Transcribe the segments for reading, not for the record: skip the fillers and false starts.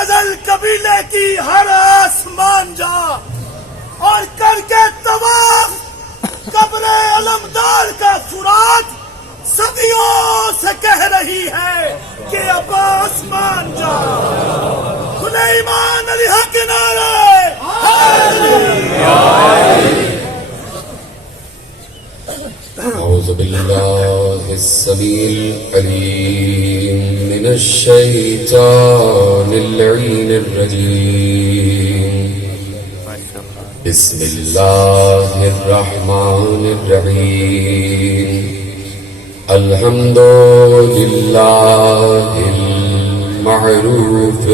ازل قبیلے کی ہر آسمان جا اور کر کے طواف قبر علمدار کا فرات صدیوں سے کہہ رہی ہے کہ اب آسمان جا. سلیمان علی حق کے نعرے أعوذ بالله السميع العليم من الشيطان اللعين الرجيم. بسم الله الرحمن الرحيم. الحمد لله المعروف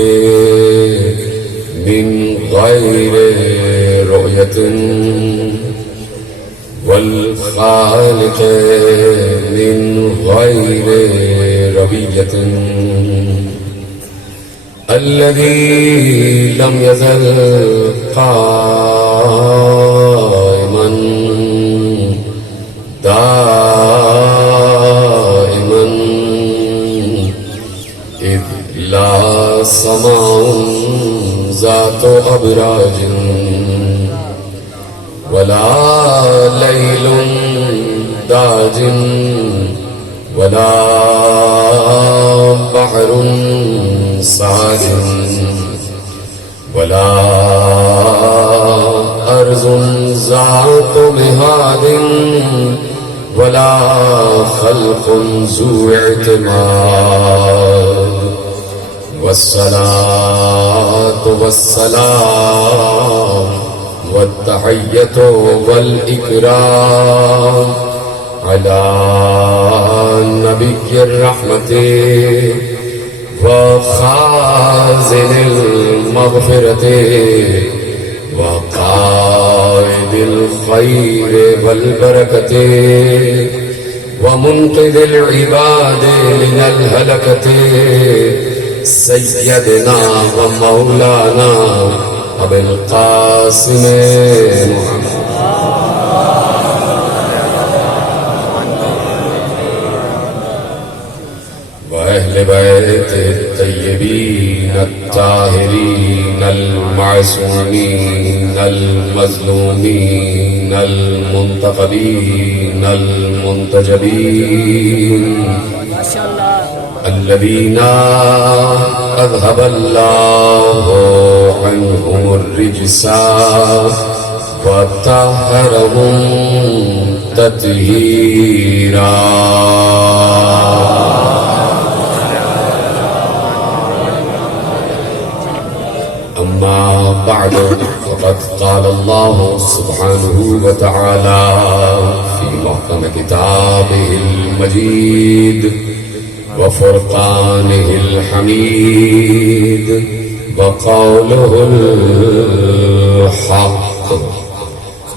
من غير رؤية والخالق من غير ربية الذي لم يزل قائما دائما إذ لا سماء ذات أبراج ولا ليل داج ولا بحر ساج ولا أرض ذات مهاد ولا خلق ذو اعتماد. والصلاة والسلام والتحية والإكرام على نبي الرحمة وخازن المغفرة وقائد الخير والبركة ومنقذ العباد من الهلكة سيدنا ومولانا ابو القاسم محمد وأهل بيت الطيبين الطاهرين المعصومين المظلومين المنتقبين المنتجبين الذين أذهب الله عنهم الرجس وطهرهم تطهيرا. أما بعد فقد قال الله سبحانه وتعالى في محكم كتابه المجيد وفرقانه الحميد وقوله الحق.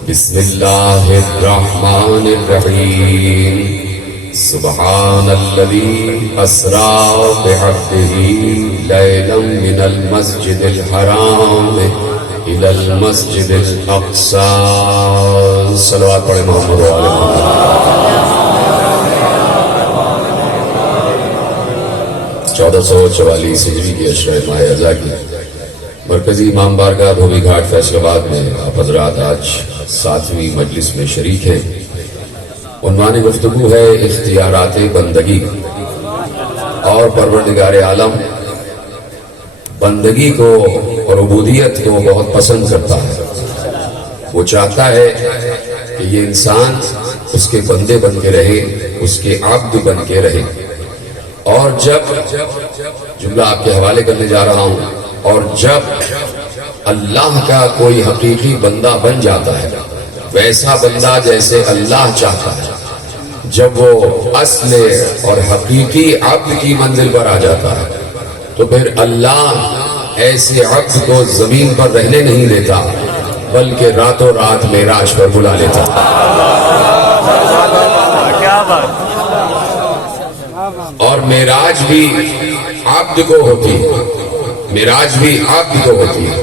بسم الله الرحمن الرحيم. سبحان الذي أسرى بعبده ليلا من المسجد الحرام إلى المسجد الأقصى. صلوات پڑھیں محمد وعلى محمد. چودہ سو 44 ہجری کی اشرۂ ماہ ازاں کی مرکزی امام بارگاہ دھوبی گھاٹ فیصل آباد میں آپ حضرات آج 7ویں مجلس میں شریک ہیں. عنوان گفتگو ہے اختیارات بندگی. اور پروردگار عالم بندگی کو اور عبودیت کو بہت پسند کرتا ہے. وہ چاہتا ہے کہ یہ انسان اس کے بندے بن کے رہے, اس کے عبد بن کے رہے. اور جب جملہ آپ کے حوالے کرنے جا رہا ہوں, اور جب اللہ کا کوئی حقیقی بندہ بن جاتا ہے, ویسا بندہ جیسے اللہ چاہتا ہے, جب وہ اصل اور حقیقی عبد کی منزل پر آ جاتا ہے, تو پھر اللہ ایسے عبد کو زمین پر رہنے نہیں دیتا, بلکہ راتوں رات معراج پر بلا لیتا. اور معراج بھی عبد کو ہوتی ہے, معراج بھی عبد کو ہوتی ہے.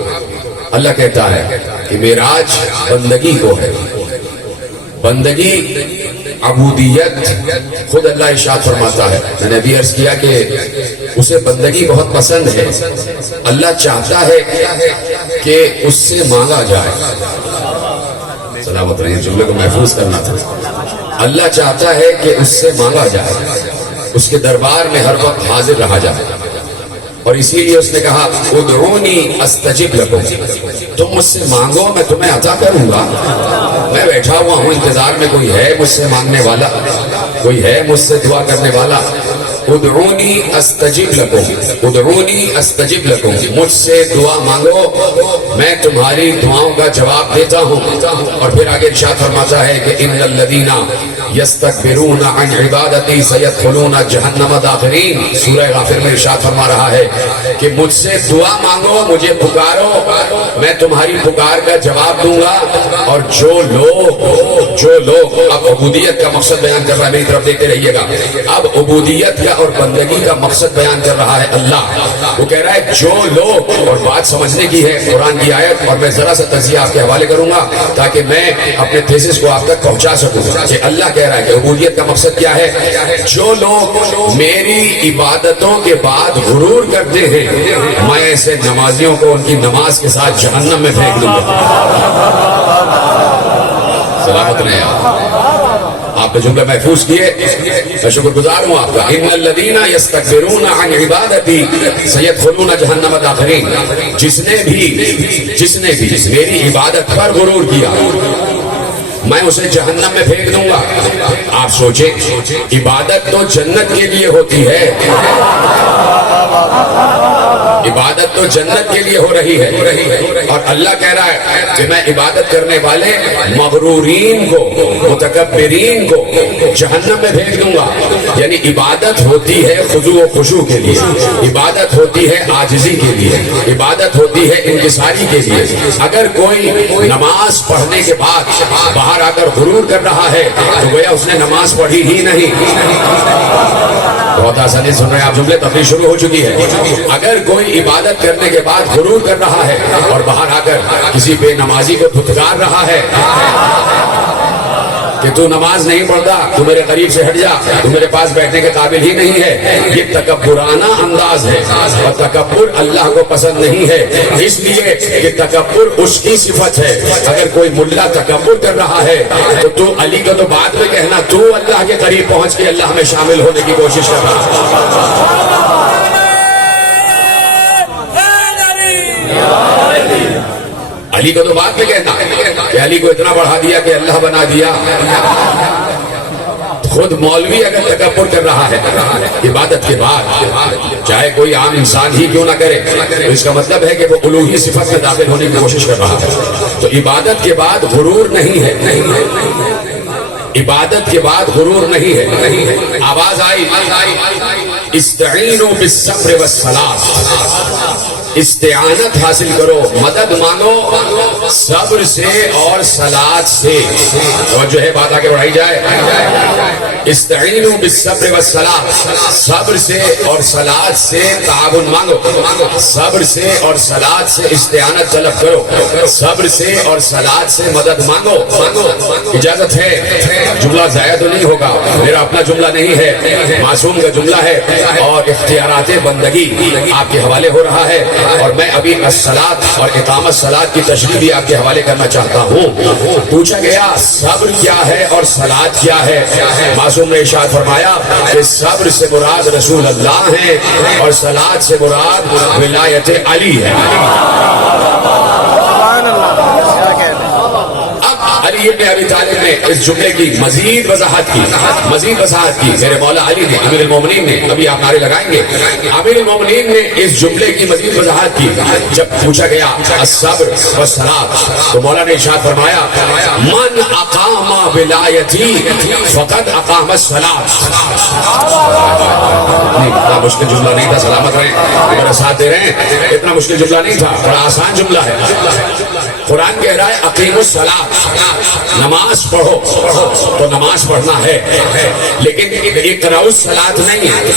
اللہ کہتا ہے کہ معراج بندگی کو ہے. بندگی عبودیت خود اللہ ارشاد فرماتا ہے. میں نے ابھی عرض کیا کہ اسے بندگی بہت پسند ہے. اللہ چاہتا ہے کہ اس سے مانگا جائے. سلامت رہیے، جملے کو محفوظ کرنا تھا. اللہ چاہتا ہے کہ اس سے مانگا جائے، اس کے دربار میں ہر وقت حاضر رہا جائے. اور اسی لیے اس نے کہا ادعونی استجب لکم، تم مجھ سے مانگو میں تمہیں عطا کروں گا. میں بیٹھا ہوا ہوں انتظار میں، کوئی ہے مجھ سے مانگنے والا، کوئی ہے مجھ سے دعا کرنے والا. ادعونی استجب لکم، ادعونی استجب لکم، مجھ سے دعا مانگو میں تمہاری دعاؤں کا جواب دیتا ہوں. اور پھر آگے ارشاد فرماتا ہے کہ ان الذین یستکبرون عن عبادتی سیدخلون جہنم داخرین. سورہ غافر میں ارشاد فرما رہا ہے کہ مجھ سے دعا مانگو، مجھے پکارو، میں تمہاری پکار کا جواب دوں گا. اور جو لوگ اب عبودیت کا مقصد بیان کر رہا ہے، میری طرف دیکھتے رہیے گا. اب عبودیت کا اور بندگی کا مقصد بیان کر رہا ہے اللہ. وہ کہہ رہا ہے جو لوگ، اور بات سمجھنے کی ہے قرآن کی آیت، اور میں ذرا سا تجزیہ آپ کے حوالے کروں گا تاکہ میں اپنے تھیسس کو آپ تک پہنچا سکوں. کہ اللہ کہہ رہا ہے کہ عبودیت کا مقصد کیا ہے. جو لوگ میری عبادتوں کے بعد غرور کرتے ہیں، میں ایسے نمازیوں کو ان کی نماز کے ساتھ جہنم میں پھینک دوں گا. سلامت رہے آپ نے جملہ محفوظ کیے، میں شکر گزار ہوں آپ کا. ان الذین یستکبرون عن عبادتی سیدخلون جہنم داخرین. جس نے بھی میری عبادت پر غرور کیا میں اسے جہنم میں پھینک دوں گا. آپ سوچیں، عبادت تو جنت کے لیے ہوتی ہے، عبادت تو جنت کے لیے ہو رہی ہے، اور اللہ کہہ رہا ہے کہ میں عبادت کرنے والے مغرورین کو، متکبرین کو جہنم میں بھیج دوں گا. یعنی عبادت ہوتی ہے خضوع و خشوع کے لیے، عبادت ہوتی ہے عاجزی کے لیے، عبادت ہوتی ہے انکساری کے لیے. اگر کوئی نماز پڑھنے کے بعد باہر آ کر غرور کر رہا ہے تو گویا اس نے نماز پڑھی ہی نہیں. بہت آسانی سن رہے ہیں آپ، جملے تفریح شروع ہو چکی ہے. اگر کوئی عبادت کرنے کے بعد غرور کر رہا ہے اور باہر آ کر کسی بے نمازی کو دھتکار رہا ہے کہ تو نماز نہیں پڑھتا، تو میرے قریب سے ہٹ جا، تو میرے پاس بیٹھنے کے قابل ہی نہیں ہے، یہ تکبرانہ انداز ہے. اور تکبر اللہ کو پسند نہیں ہے، اس لیے کہ تکبر اس کی صفت ہے. اگر کوئی ملا تکبر کر رہا ہے تو علی کا تو بعد میں کہنا، تو اللہ کے قریب پہنچ کے اللہ میں شامل ہونے کی کوشش کر رہا ہے. علی کو تو بات میں کہنا کہ علی کو اتنا بڑھا دیا کہ اللہ بنا دیا. خود مولوی اگر تکبر کر رہا ہے عبادت کے بعد، چاہے کوئی عام انسان ہی کیوں نہ کرے، تو اس کا مطلب ہے کہ وہ الوہی صفت میں داخل ہونے کی کوشش کر رہا ہے. تو عبادت کے بعد غرور نہیں ہے، عبادت کے بعد غرور نہیں ہے. آواز آئی استعینوا بالصبر والصلاۃ، استعانت حاصل کرو، مدد مانگو صبر سے اور صلاۃ سے. اور جو ہے بات آگے بڑھائی جائے، استعینوا بالصبر والصلاۃ، صبر سے اور صلاۃ سے تعاون مانگو، صبر سے اور صلاۃ سے استعانت طلب کرو، صبر سے اور صلاۃ سے مدد مانگو. اجازت ہے، جملہ ضائع تو نہیں ہوگا، میرا اپنا جملہ نہیں ہے، معصوم کا جملہ ہے، اور اختیارات بندگی آپ کے حوالے ہو رہا ہے. اور میں ابھی الصلاۃ اور اقامت الصلاۃ کی تشریح بھی آپ کے حوالے کرنا چاہتا ہوں. پوچھا گیا صبر کیا ہے اور صلاۃ کیا ہے. معصوم نے ارشاد فرمایا کہ صبر سے مراد رسول اللہ ہیں اور صلاۃ سے مراد ولایت علی ہے. علی ابن ابی طالب نے اس جملے کی مزید وضاحت کی. میرے مولا علی نے، امیر المومنین نے، ابھی آپ نعرے لگائیں گے، امیر المومنین نے اس جملے کی مزید وضاحت کی. جب پوچھا گیا الصبر والصلاۃ تو مولا نے ارشاد فرمایا من اقام ولایتی فقد اقام الصلاۃ. اتنا مشکل جملہ نہیں تھا، سلامت رہیں، میرا ساتھ دے رہے ہیں. اتنا مشکل جملہ نہیں تھا، بڑا آسان جملہ ہے. قرآن کہہ رہا ہے اقیم الصلاۃ، نماز پڑھو. تو نماز پڑھنا ہے، لیکن اقرأوا الصلاۃ نہیں ہے،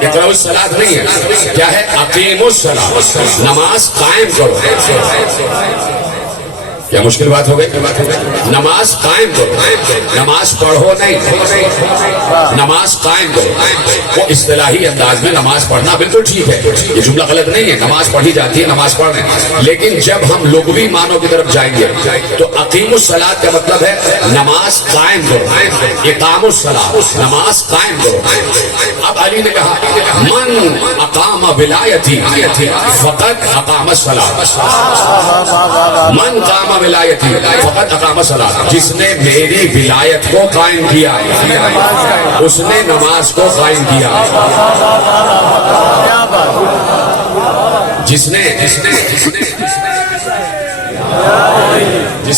اقرأوا الصلاۃ نہیں ہے. کیا ہے؟ اقیم الصلاۃ، نماز قائم کرو. کیا مشکل بات ہو گئی؟ نماز قائم کرو، نماز پڑھو نہیں، نماز قائم کرو۔ وہ اصطلاحی انداز میں نماز پڑھنا بالکل ٹھیک ہے، یہ جملہ غلط نہیں ہے، نماز پڑھی جاتی ہے، نماز پڑھ رہے ہیں، لیکن جب ہم لغوی معنوں کی طرف جائیں گے تو اقیم الصلاۃ کا مطلب ہے نماز قائم کرو، اقام الصلاۃ، نماز قائم کرو۔ اب علی نے کہا من اقام ولایتی فقط اقام الصلاۃ، من قام ولایتی فقط اقام الصلاۃ، جس نے میری ولایت کو قائم کیا اس نے نماز کو قائم کیا۔ جس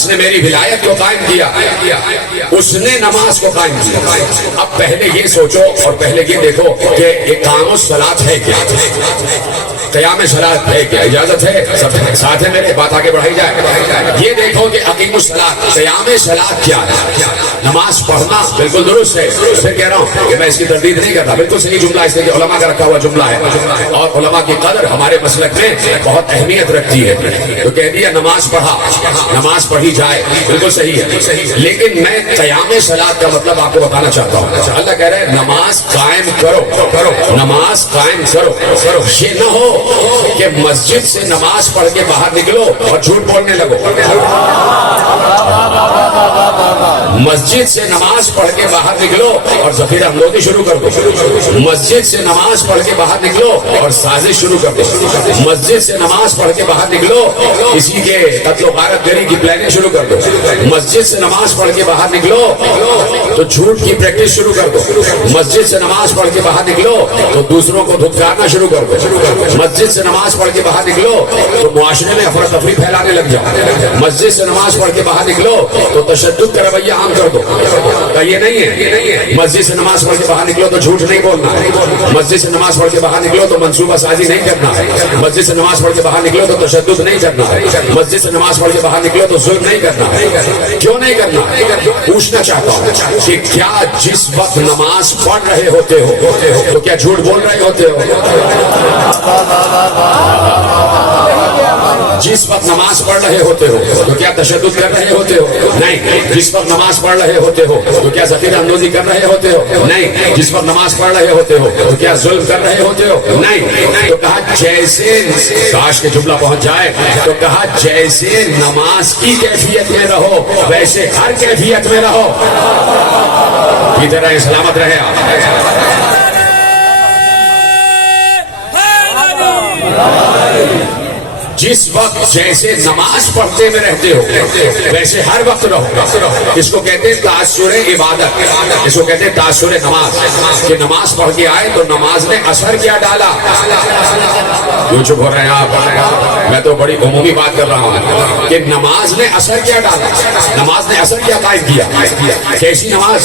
نے میری ولایت کو قائم کیا اس نے نماز کو قائم کیا۔ اب پہلے یہ سوچو اور پہلے یہ دیکھو کہ اقام الصلاۃ ہے کیا، قیام صلاۃ ہے کیا؟ اجازت ہے سب ساتھ ہے میرے، بات آگے بڑھائی جائے۔ یہ دیکھو کہ اقیم الصلاۃ، قیام صلاۃ کیا ہے؟ نماز پڑھنا بالکل درست ہے۔ پھر کہہ رہا ہوں کہ میں اس کی تردید نہیں کرتا، بالکل صحیح جملہ، اس لیے کہ علماء کا رکھا ہوا جملہ ہے اور علماء کی قدر ہمارے مسلک میں بہت اہمیت رکھتی ہے۔ تو کہہ دیا نماز پڑھا، نماز پڑھی جائے، بالکل صحیح ہے، لیکن میں قیام صلاۃ کا مطلب آپ کو بتانا چاہتا ہوں۔ اللہ کہہ رہے ہیں نماز قائم کرو، نماز قائم کرو۔ یہ نہ ہو کہ مسجد سے نماز پڑھ کے باہر نکلو اور جھوٹ بولنے لگو، مسجد سے نماز پڑھ کے باہر نکلو اور ذخیرہ اندوزی شروع کر دو، مسجد سے نماز پڑھ کے باہر نکلو اور سازش شروع کر دو، مسجد سے نماز پڑھ کے باہر نکلو کسی کے قتل و غارت گری کی پلاننگ شروع کر دو، مسجد سے نماز پڑھ کے باہر نکلو تو جھوٹ کی پریکٹس شروع کر دو، مسجد سے نماز پڑھ کے باہر نکلو تو دوسروں کو دھتکارنا شروع کر دو، مسجد سے نماز پڑھ کے باہر نکلو تو معاشرے میں افراتفری پھیلانے لگ جاؤ، مسجد سے نماز پڑھ کے باہر نکلو تو تشدد کا رویہ عام کر دو۔ یہ نہیں ہے، مسجد سے نماز پڑھ کے باہر نکلو تو جھوٹ نہیں بولنا، مسجد سے نماز پڑھ کے باہر نکلو تو منصوبہ سازی نہیں کرنا ہے، مسجد سے نماز پڑھ کے باہر نکلو تو تشدد نہیں کرنا ہے، مسجد سے نماز پڑھ کے باہر نکلو تو ظلم نہیں کرنا ہے۔ کیوں نہیں کرنا؟ پوچھنا چاہتا ہوں کہ کیا جس وقت نماز پڑھ رہے ہوتے ہو تو کیا جھوٹ بول رہے ہوتے ہو؟ جس وقت نماز پڑھ رہے ہوتے ہو تو کیا تشدد کر رہے ہوتے ہو؟ نہیں۔ جس وقت نماز پڑھ رہے ہوتے ہو تو کیا ذخیرہ اندوزی کر رہے ہوتے ہو؟ نہیں۔ جس وقت نماز پڑھ رہے ہوتے ہو تو کیا ظلم کر رہے ہوتے ہو؟ نہیں۔ تو کہا جیسے، کاش کے جملہ پہنچ جائے، تو کہا جیسے نماز کی کیفیت میں رہو ویسے ہر کیفیت میں رہو، ادھر رہے، سلامت رہے آپ۔ جس وقت جیسے نماز پڑھتے میں رہتے ہو ویسے ہر وقت رہو۔ اس کو کہتے ہیں تاثر عبادت، اس کو کہتے ہیں تاثر نماز، کہ نماز پڑھ کے آئے تو نماز نے اثر کیا ڈالا۔ کیوں چپ ہو رہے ہیں آپ؟ میں تو بڑی عمومی بات کر رہا ہوں کہ نماز نے اثر کیا ڈالا، نماز نے اثر کیا قائم کیا۔ کیسی نماز؟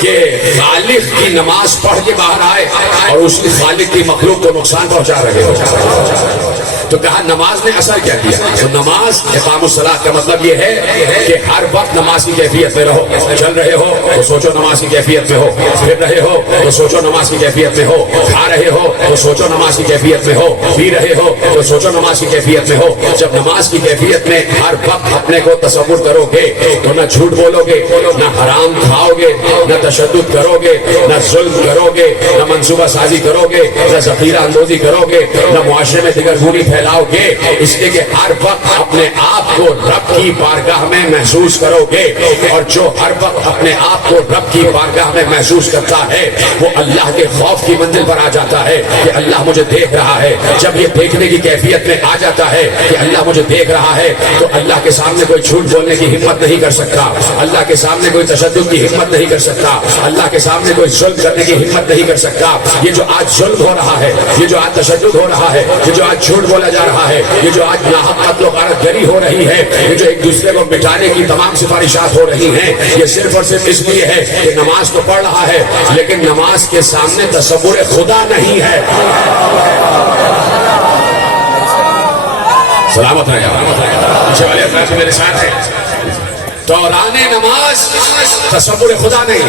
کہ خالق کی نماز پڑھ کے باہر آئے اور اس کی خالق کی مخلوق کو نقصان پہنچا رہے ہو، تو کہا نماز نے اثر کیا کیا۔ تو نماز اقام الصلاۃ کا مطلب یہ ہے کہ ہر وقت نماز کی کیفیت میں رہو، چل رہے ہو تو سوچو نماز کی کیفیت میں ہو، پھر رہے ہو تو سوچو نماز کی کیفیت میں ہو، کھا رہے ہو تو سوچو نماز کی کیفیت میں ہو، پی رہے ہو تو سوچو نماز کی کیفیت میں ہو۔ جب نماز کی کیفیت میں ہر وقت اپنے کو تصور کرو گے تو نہ جھوٹ بولو گے، نہ حرام کھاؤ گے، نہ تشدد کرو گے، نہ ظلم کرو گے، نہ منصوبہ سازی کرو گے، نہ ذخیرہ اندوزی کرو گے، نہ معاشرے میں دیگر بری پھیلاؤ گے، اس لیے کہ ہر وقت اپنے آپ کو رب کی بارگاہ میں محسوس کرو گے، اور جو ہر وقت اپنے آپ کو رب کی بارگاہ میں محسوس کرتا ہے وہ اللہ کے خوف کی منزل پر آ جاتا ہے کہ اللہ مجھے دیکھ رہا ہے۔ جب یہ دیکھنے کی کیفیت میں آ جاتا ہے کہ اللہ مجھے دیکھ رہا ہے تو اللہ کے سامنے کوئی جھوٹ بولنے کی ہمت نہیں کر سکتا، اللہ کے سامنے کوئی تشدد کی ہمت نہیں کر سکتا، اللہ کے سامنے کوئی ظلم کرنے کی ہمت نہیں کر سکتا۔ یہ جو آج ظلم ہو رہا ہے، یہ جو آج تشدد ہو رہا ہے، یہ جو آج جھوٹ بولا جا رہا ہے، یہ جو آج ناحق قتل و غارت گری ہو رہی ہے، یہ جو ایک دوسرے کو مٹانے کی تمام سفارشات ہو رہی ہیں، یہ صرف اور صرف اس لیے ہے کہ نماز تو پڑھ رہا ہے لیکن نماز کے سامنے تصور خدا نہیں ہے۔ سلامت رہے، پیچھے والے حضرات میرے ساتھ ہیں۔ دوران نماز تصور خدا نہیں.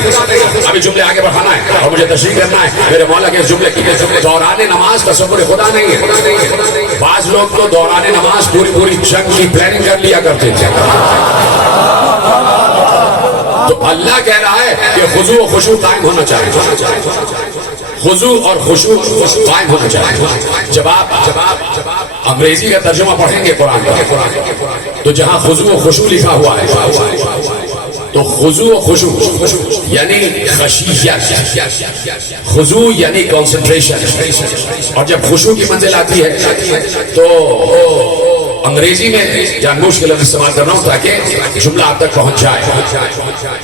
ابھی جملے آگے بڑھانا ہے اور مجھے تشریح کرنا ہے میرے مولا کے اس جملے کی. دوران نماز تصور خدا نہیں ہے. بعض لوگ تو دوران نماز پوری جنگ کی پلاننگ کر لیا کرتے تھے. تو اللہ کہہ رہا ہے کہ خضوع و خشوع قائم ہونا چاہیے. خضوع اور خشوع قائم ہونا چاہیے. جب آپ انگریزی کا ترجمہ پڑھیں گے قرآن کا تو جہاں خضوع و خشوع لکھا ہوا ہے تو خضوع و خشوع یعنی خشیت، خضوع یعنی کنسنٹریشن. اور جب خشوع کی منزل آتی ہے تو انگریزی میں جان بوجھ کے لفظ استعمال کر رہا ہوں تاکہ جملہ آپ تک پہنچ جائے.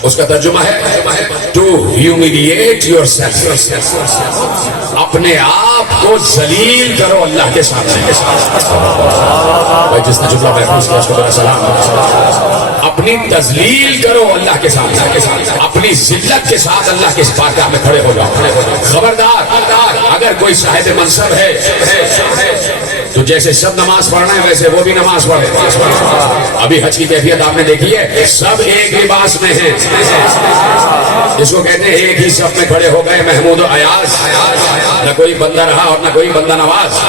اس کا ترجمہ ہے ٹو ہیومیلیٹ یور سیلف، اپنے آپ کو ذلیل کرو اللہ کے سامنے. بھائی جس نے جملہ محفوظ کیا اس کو بڑا سلام. اپنی تذلیل کرو اللہ کے سامنے، اپنی ذلت کے ساتھ اللہ کے بارگاہ میں کھڑے ہو جاؤ. خبردار اگر کوئی صاحب منصب ہے تو جیسے سب نماز پڑھنا ہے ویسے وہ بھی نماز پڑھے. ابھی حج کی کیفیت آپ نے دیکھی ہے، سب ایک لباس میں ہیں. اس کو کہتے ہیں ایک ہی صف میں کھڑے ہو گئے محمود و ایاز. نہ کوئی بندہ رہا اور نہ کوئی بندہ نواز.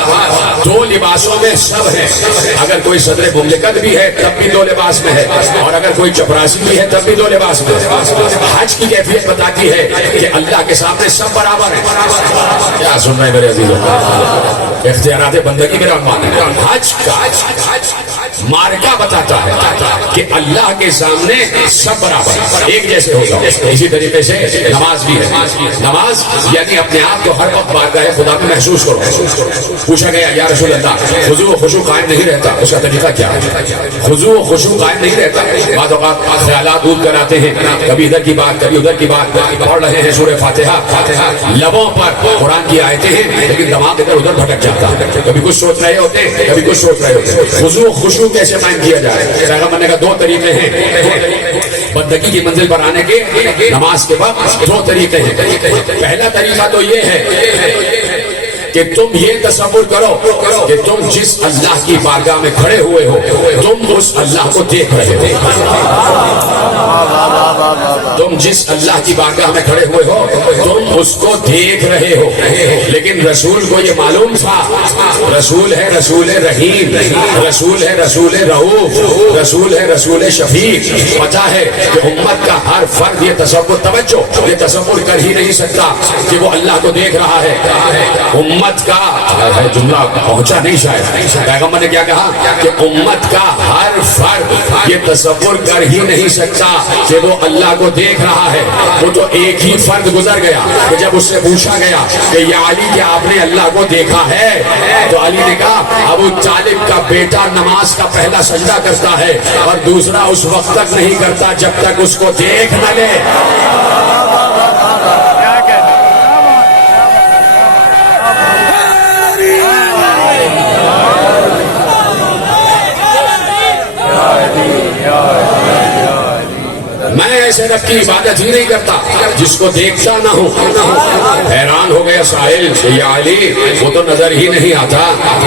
دو لباسوں میں سب ہیں. اگر کوئی صدر مملکت بھی ہے تب بھی دو لباس میں ہے، اور اگر کوئی چپراسی بھی ہے تب بھی دو لباس میں ہے. حج کی کیفیت بتاتی ہے کہ اللہ کے سامنے سب برابر ہیں. کیا سن رہے ہیں میرے عزیزوں؟ اختیارات بندگی میرا عنوان ہے. حج کا مارکا بتاتا ہے کہ اللہ کے سامنے سب برابر ایک جیسے ہوگا. اسی طریقے سے نماز بھی ہے. نماز یعنی اپنے آپ کو ہر وقت بارگاہ خدا میں محسوس کرو. پوچھا گیا یا رسول اللہ خضوع و خشوع قائم نہیں رہتا، اس کا طریقہ کیا ہے؟ خضوع و خشوع قائم نہیں رہتا. بعض اوقات خیالات دور کر آتے ہیں، کبھی ادھر کی بات کبھی ادھر کی بات. پڑھ رہے ہیں سورہ فاتحہ، لبوں پر قرآن کی آیتیں ہیں لیکن دماغ ادھر ادھر بھٹک جاتا ہے. کبھی کچھ سوچ رہے ہوتے ہیں کبھی کچھ سوچ رہے ہوتے ہیں. خضوع و خشوع کیسے قائم کیا جائے؟ پیغمبر نے کہا دو طریقے ہیں بندگی کی منزل پر آنے کے. نماز کے وقت دو طریقے ہیں. پہلا طریقہ تو یہ ہے کہ تم یہ تصور کرو کہ تم جس اللہ کی بارگاہ میں کھڑے ہوئے ہو تم اس اللہ کو دیکھ رہے ہو. تم جس اللہ کی بارگاہ میں کھڑے ہوئے ہو تم اس کو دیکھ رہے ہو. لیکن رسول کو یہ معلوم تھا رسول ہے رسول رحیم، رسول ہے رسول رؤوف، رسول ہے رسول شفیق. پتہ ہے کہ امت کا ہر فرد یہ تصور کر ہی نہیں سکتا کہ وہ اللہ کو دیکھ رہا ہے. امت کا جملہ پہنچا نہیں شاید. پیغمبر نے کیا کہا کہ امت کا ہر فرد یہ تصور کر ہی نہیں سکتا کہ وہ اللہ کو دیکھ رہا ہے. وہ تو ایک ہی فرد گزر گیا کہ جب اس سے پوچھا گیا کہ یا علی کیا آپ نے اللہ کو دیکھا ہے تو علی نے کہا ابو طالب کا بیٹا نماز کا پہلا سجدہ کرتا ہے اور دوسرا اس وقت تک نہیں کرتا جب تک اس کو دیکھ نہ لے. میں ایسے رب کی عبادت ہی نہیں کرتا جس کو دیکھتا نہ ہو. حیران ہو گیا سائل کہ یا علی وہ تو نظر ہی نہیں آتا،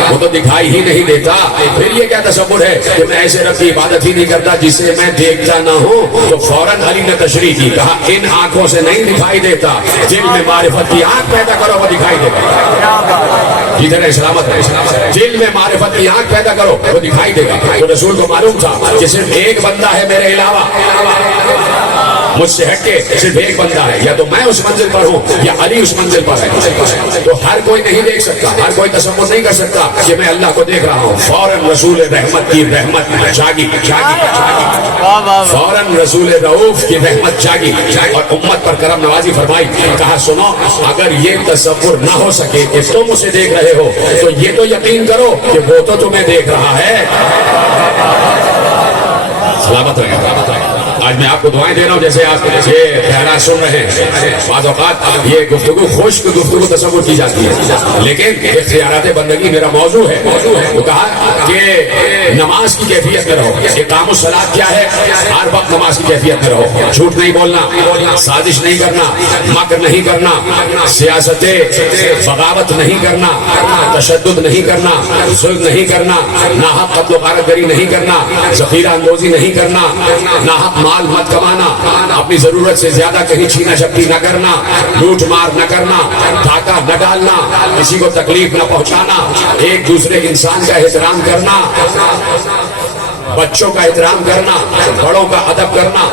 وہ تو دکھائی ہی نہیں دیتا، پھر یہ کیا تصور ہے کہ میں ایسے رب کی عبادت ہی نہیں کرتا جسے میں دیکھتا نہ ہوں. تو فوراً علی نے تشریح کی، کہا ان آنکھوں سے نہیں دکھائی دیتا، دل میں معرفت کی آنکھ پیدا کرو وہ دکھائی دیتا. جدھر ہے سلامت ہے، دل میں معرفت کی آنکھ پیدا کرو وہ دکھائی دے گا. تو رسول کو معلوم تھا کہ صرف ایک بندہ ہے میرے علاوہ، مجھ سے ہٹ کے صرف ایک بندہ ہے، یا تو میں اس منزل پر ہوں یا علی اس منزل پر ہے. تو ہر کوئی نہیں دیکھ سکتا، ہر کوئی تصور نہیں کر سکتا کہ میں اللہ کو دیکھ رہا ہوں. فوراً رسول رحمت کی رحمت جاگی، فوراً رسول رؤوف کی رحمت جاگی اور امت پر کرم نوازی فرمائی. کہا سنو اگر یہ تصور نہ ہو سکے کہ تم اسے دیکھ رہے ہو تو یہ تو یقین کرو کہ وہ تو تمہیں دیکھ رہا ہے. سلامت رہے. آج میں آپ کو دعائیں دے رہا ہوں جیسے آپ یہ خیرات سن رہے ہیں. بعض اوقات یہ گفتگو خشک گفتگو تصور کی جاتی ہے، لیکن اختیارات بندگی میرا موضوع ہے. وہ کہا کہ نماز کی کیفیت میں رہو. اقام الصلاۃ کیا ہے؟ ہر وقت نماز کی کیفیت میں رہو. جھوٹ نہیں بولنا، سازش نہیں کرنا، مکر نہیں کرنا، سیاست بغاوت نہیں کرنا، تشدد نہیں کرنا، ظلم نہیں کرنا، ناحق قتل و غارت گری نہیں کرنا، ذخیرہ اندوزی نہیں کرنا، ناحق مال مت کمانا، اپنی ضرورت سے زیادہ کہیں چھینا جھپٹی نہ کرنا، لوٹ مار نہ کرنا، دھاکہ نہ ڈالنا، کسی کو تکلیف نہ پہنچانا، ایک دوسرے انسان کا احترام کرنا، بچوں کا احترام کرنا، بڑوں کا ادب کرنا،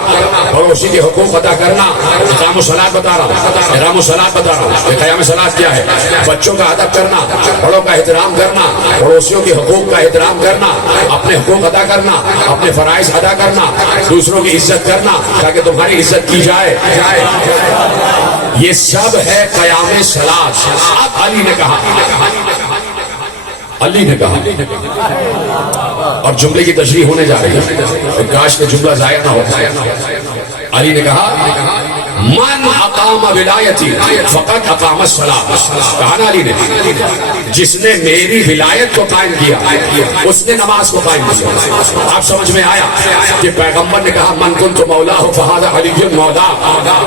پڑوسی کے حقوق ادا کرنا. اقام الصلاۃ بتا رہا ہوں، اقام الصلاۃ بتا رہا ہوں. قیام الصلاۃ کیا ہے؟ بچوں کا ادب کرنا، بڑوں کا احترام کرنا، پڑوسیوں کے حقوق کا احترام کرنا، اپنے حقوق ادا کرنا، اپنے فرائض ادا کرنا، دوسروں کی عزت کرنا تاکہ تمہاری عزت کی جائے. یہ سب ہے قیام صلاۃ. اب علی نے کہا، علی نے کہا، اور جملے کی تشریح ہونے جا رہی ہے، کاش کہ جملہ ضائع نہ ہو. علی نے کہا من اقام ولایتی فقط اقام الصلاۃ. کہا نا علی نے، جس نے میری ولایت کو قائم کیا اس نے نماز کو قائم کیا. آپ سمجھ میں آیا کہ پیغمبر نے کہا من کنت مولا فہذا علی مولا،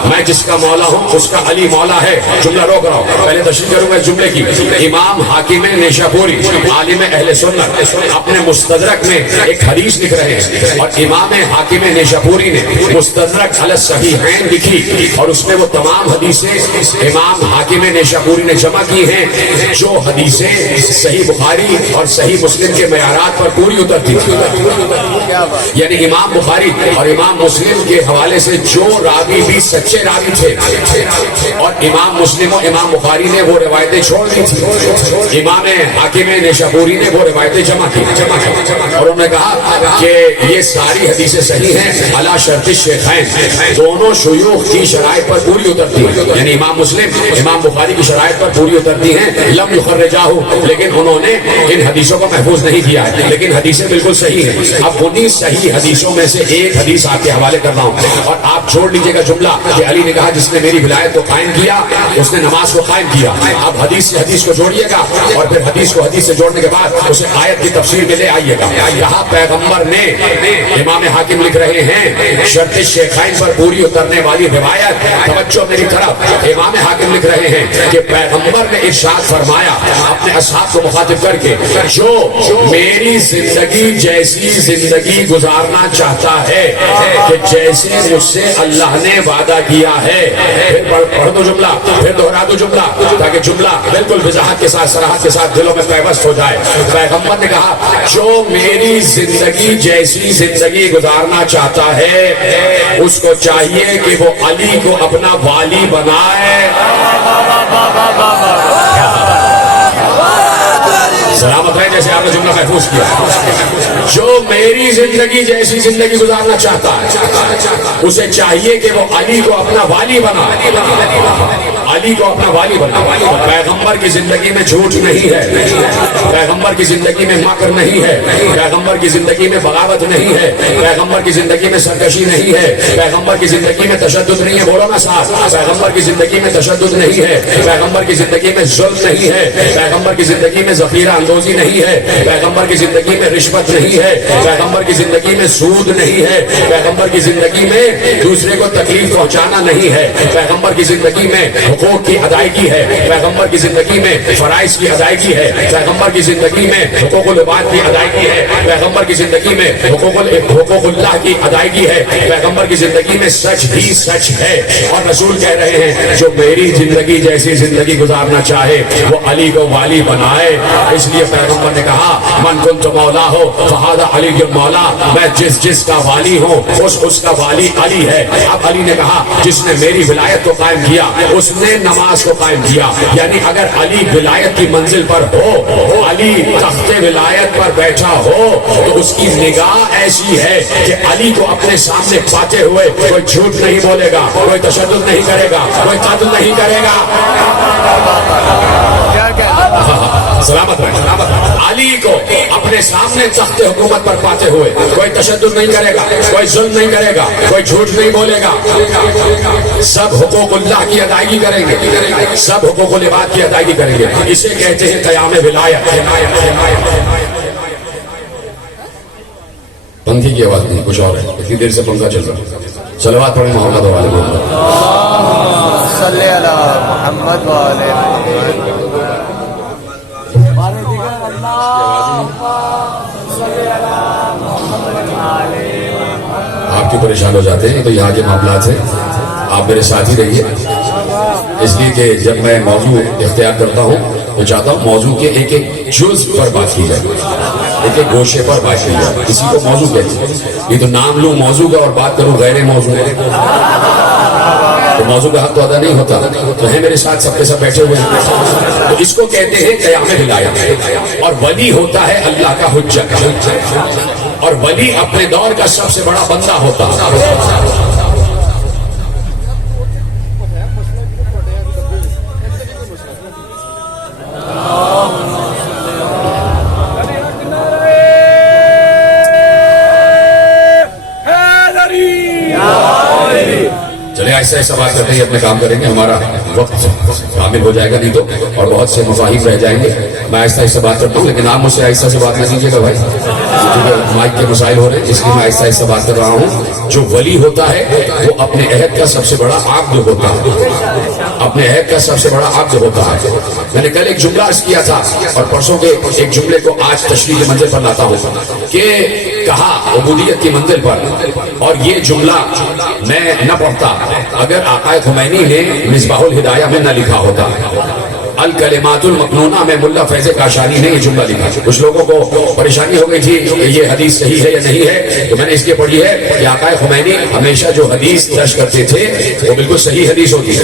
میں جس کا مولا ہوں اس کا علی مولا ہے. جملہ روک رہا ہوں، پہلے تشریح کروں گا اس جملے کی. امام حاکم نیشاپوری عالم اہل سنت اپنے مستدرک میں ایک حدیث لکھ رہے ہیں، اور امام حاکم نیشاپوری نے مستدرک علی الصحیحین لکھی، اور اس میں وہ تمام حدیثیں امام حاکم نیشاپوری نے جمع کی ہیں جو حدیثیں صحیح بخاری اور صحیح مسلم کے معیارات پر پوری اترتی تھی. یعنی امام بخاری اور امام مسلم کے حوالے سے جو راوی بھی سچے راوی تھے، اور امام مسلم و امام بخاری نے وہ روایتیں چھوڑ دی تھی، امام حاکم نیشاپوری نے وہ روایتیں جمع کی، اور انہوں نے کہا کہ یہ ساری حدیثیں صحیح ہیں علی شرط الشیخین، دونوں شیوخ کی شرائط پر پوری اترتی ہے. یعنی امام مسلم امام بخاری کی شرائط پر پوری اترتی ہیں. لم یخرجاہ، لیکن انہوں نے ان حدیثوں کو محفوظ نہیں کیا ہے، لیکن حدیثیں بالکل صحیح ہیں. اب انہی صحیح حدیثوں میں سے ایک حدیث آپ کے حوالے کر رہا ہوں، اور آپ چھوڑ لیجئے گا جملہ کہ علی نے کہا جس نے میری ولایت کو قائم کیا اس نے نماز کو قائم کیا. اب حدیث سے حدیث کو جوڑیے گا، اور پھر حدیث کو حدیث سے جوڑنے کے بعد اسے آیت کی تفسیر میں لے آئیے گا. کہا پیغمبر نے، امام حاکم لکھ رہے ہیں، شرط الشیخین پر پوری اترنے والی روایت. توجہ میری طرف، امام حاکم لکھ رہے ہیں کہ پیغمبر نے ارشاد فرمایا اپنے اصحاب کو مخاطب کر کے، جو میری زندگی جیسی زندگی گزارنا چاہتا ہے کہ جیسے مجھ سے اللہ نے وعدہ کیا ہے. پڑھ دو جملہ، پھر دہرا دو جملہ تاکہ جملہ بالکل وضاحت کے ساتھ صراحت کے ساتھ دلوں میں پیوست ہو جائے. پیغمبر نے کہا جو میری زندگی جیسی زندگی گزارنا چاہتا ہے اس کو چاہیے کہ وہ علی کو اپنا والی بنائے. سلامت ہے جیسے آپ نے جملہ محفوظ کیا. جو میری زندگی جیسی زندگی گزارنا چاہتا ہے اسے چاہیے کہ وہ علی کو اپنا والی بنائے. علی کو اپنا والی بنا. پیغمبر کی زندگی میں جھوٹ نہیں ہے، پیغمبر کی زندگی میں مکر نہیں ہے، پیغمبر کی زندگی میں بغاوت نہیں ہے، پیغمبر کی زندگی میں سرکشی نہیں ہے، پیغمبر کی زندگی میں تشدد نہیں ہے. بولو نا ساتھ، پیغمبر کی زندگی میں تشدد نہیں ہے، پیغمبر کی زندگی میں ظلم نہیں ہے، پیغمبر کی زندگی میں ذخیرہ اندوزی نہیں ہے، پیغمبر کی زندگی میں رشوت نہیں ہے، پیغمبر کی زندگی میں سود نہیں ہے، پیغمبر کی زندگی میں دوسرے کو تکلیف پہنچانا نہیں ہے، پیغمبر کی زندگی میں حقوق کی ادائیگی ہے، پیغمبر کی زندگی میں فرائض کی ادائیگی ہے، پیغمبر کی زندگی میں حقوق العباد کی ادائیگی ہے، پیغمبر کی زندگی میں حقوق اللہ کی ادائیگی ہے، پیغمبر کی زندگی میں سچ ہی سچ ہے. اور رسول کہہ رہے ہیں جو میری زندگی جیسی زندگی گزارنا چاہے وہ علی کو والی بنائے. اس لیے پیغمبر نے کہا من کنت مولا ہو فہذا علی مولا، میں جس کا والی ہوں اس کا والی علی ہے. اب علی نے کہا جس نے میری ولایت کو قائم کیا اس نے نماز کو قائم کیا. یعنی اگر علی ولایت کی منزل پر ہو، علی تخت ولایت پر بیٹھا ہو تو اس کی نگاہ ایسی ہے کہ علی کو اپنے سامنے پاتے ہوئے کوئی جھوٹ نہیں بولے گا، کوئی تشدد نہیں کرے گا، کوئی قتل نہیں کرے گا. سلامت ہے. علی کو اپنے سامنے تخت حکومت پر پاتے ہوئے کوئی تشدد نہیں کرے گا، کوئی ظلم نہیں کرے گا، کوئی جھوٹ نہیں بولے گا، سب حقوق اللہ کی ادائیگی کریں گے، سب حقوق العباد کی ادائیگی کریں گے. اسے کہتے ہیں قیام ولایت. پنکھے کی آواز نہیں، کچھ اور ہے، اتنی دیر سے پنکھا چل رہا ہے. صلوات پڑھیں محمد و آل محمد. صلی علی محمد و آل محمد. آپ کیوں پریشان ہو جاتے ہیں؟ تو یہاں کے معاملات ہیں، آپ میرے ساتھ ہی رہیے. اس لیے کہ جب میں موضوع اختیار کرتا ہوں تو چاہتا ہوں موضوع کے ایک ایک جز پر بات کی جائے، ایک ایک گوشے پر بات کی جائے. اسی کو موضوع کہتے ہیں. یہ تو نام لوں موضوع کا اور بات کروں غیر موضوع تو موضوع کا حق تو ادا نہیں ہوتا. تو ہیں میرے ساتھ سب کے سب بیٹھے ہوئے ہیں. تو اس کو کہتے ہیں قیام ولایت. اور ولی ہوتا ہے اللہ کا حجت، اور ولی اپنے دور کا سب سے بڑا بندہ ہوتا ہے. چلے ایسا ایسا بات کرتے ہیں، اپنے کام کریں گے، ہمارا وقت کامل ہو جائے گا نہیں تو، اور بہت سے مفاہیم رہ جائیں گے. میں آہستہ آہستہ بات کرتا ہوں، لیکن آپ مجھ سے آہستہ سے بات نہ کیجیے گا بھائی، کیونکہ مائک کے مسائل ہو رہے ہیں، اس لیے میں آہستہ آہستہ بات کر رہا ہوں. جو ولی ہوتا ہے وہ اپنے عہد کا سب سے بڑا عبد ہوتا ہے، اپنے عہد کا سب سے بڑا عبد ہوتا ہے. میں نے کل ایک جملہ عرض کیا تھا اور پرسوں کے ایک جملے کو آج تشریح کی منزل پر لاتا ہوں کہ کہا عبودیت کی منزل پر. اور یہ جملہ میں نہ پڑھتا اگر آقا خمینی نے مصباح الہدایہ میں نہ لکھا ہوتا. الکلمات المکنونہ میں ملا فیض کاشانی نے یہ جملہ لکھا. کچھ لوگوں کو پریشانی ہو گئی تھی کہ یہ حدیث صحیح ہے یا نہیں ہے، تو میں نے اس لیے پڑھی ہے کہ آقا خمینی ہمیشہ جو حدیث درج کرتے تھے وہ بالکل صحیح حدیث ہوتی ہے.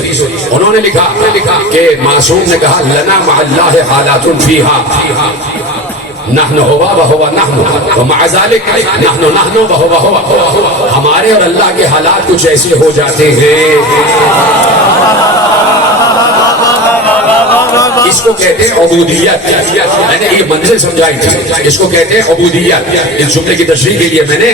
انہوں نے لکھا کہ معصوم نے کہا لنا مع اللہ حالات فیہا نحن ہوا وہوا نحن ومع ذلک نحن نحن وہوا ہوا. ہمارے اور اللہ کے حالات کچھ ایسے ہو جاتے ہیں. اس کو کہتے ہیں عبودیت. میں نے یہ منزل سمجھائی تھی، اس کو کہتے ہیں عبودیت. اس جملے کی تشریح کے لیے میں نے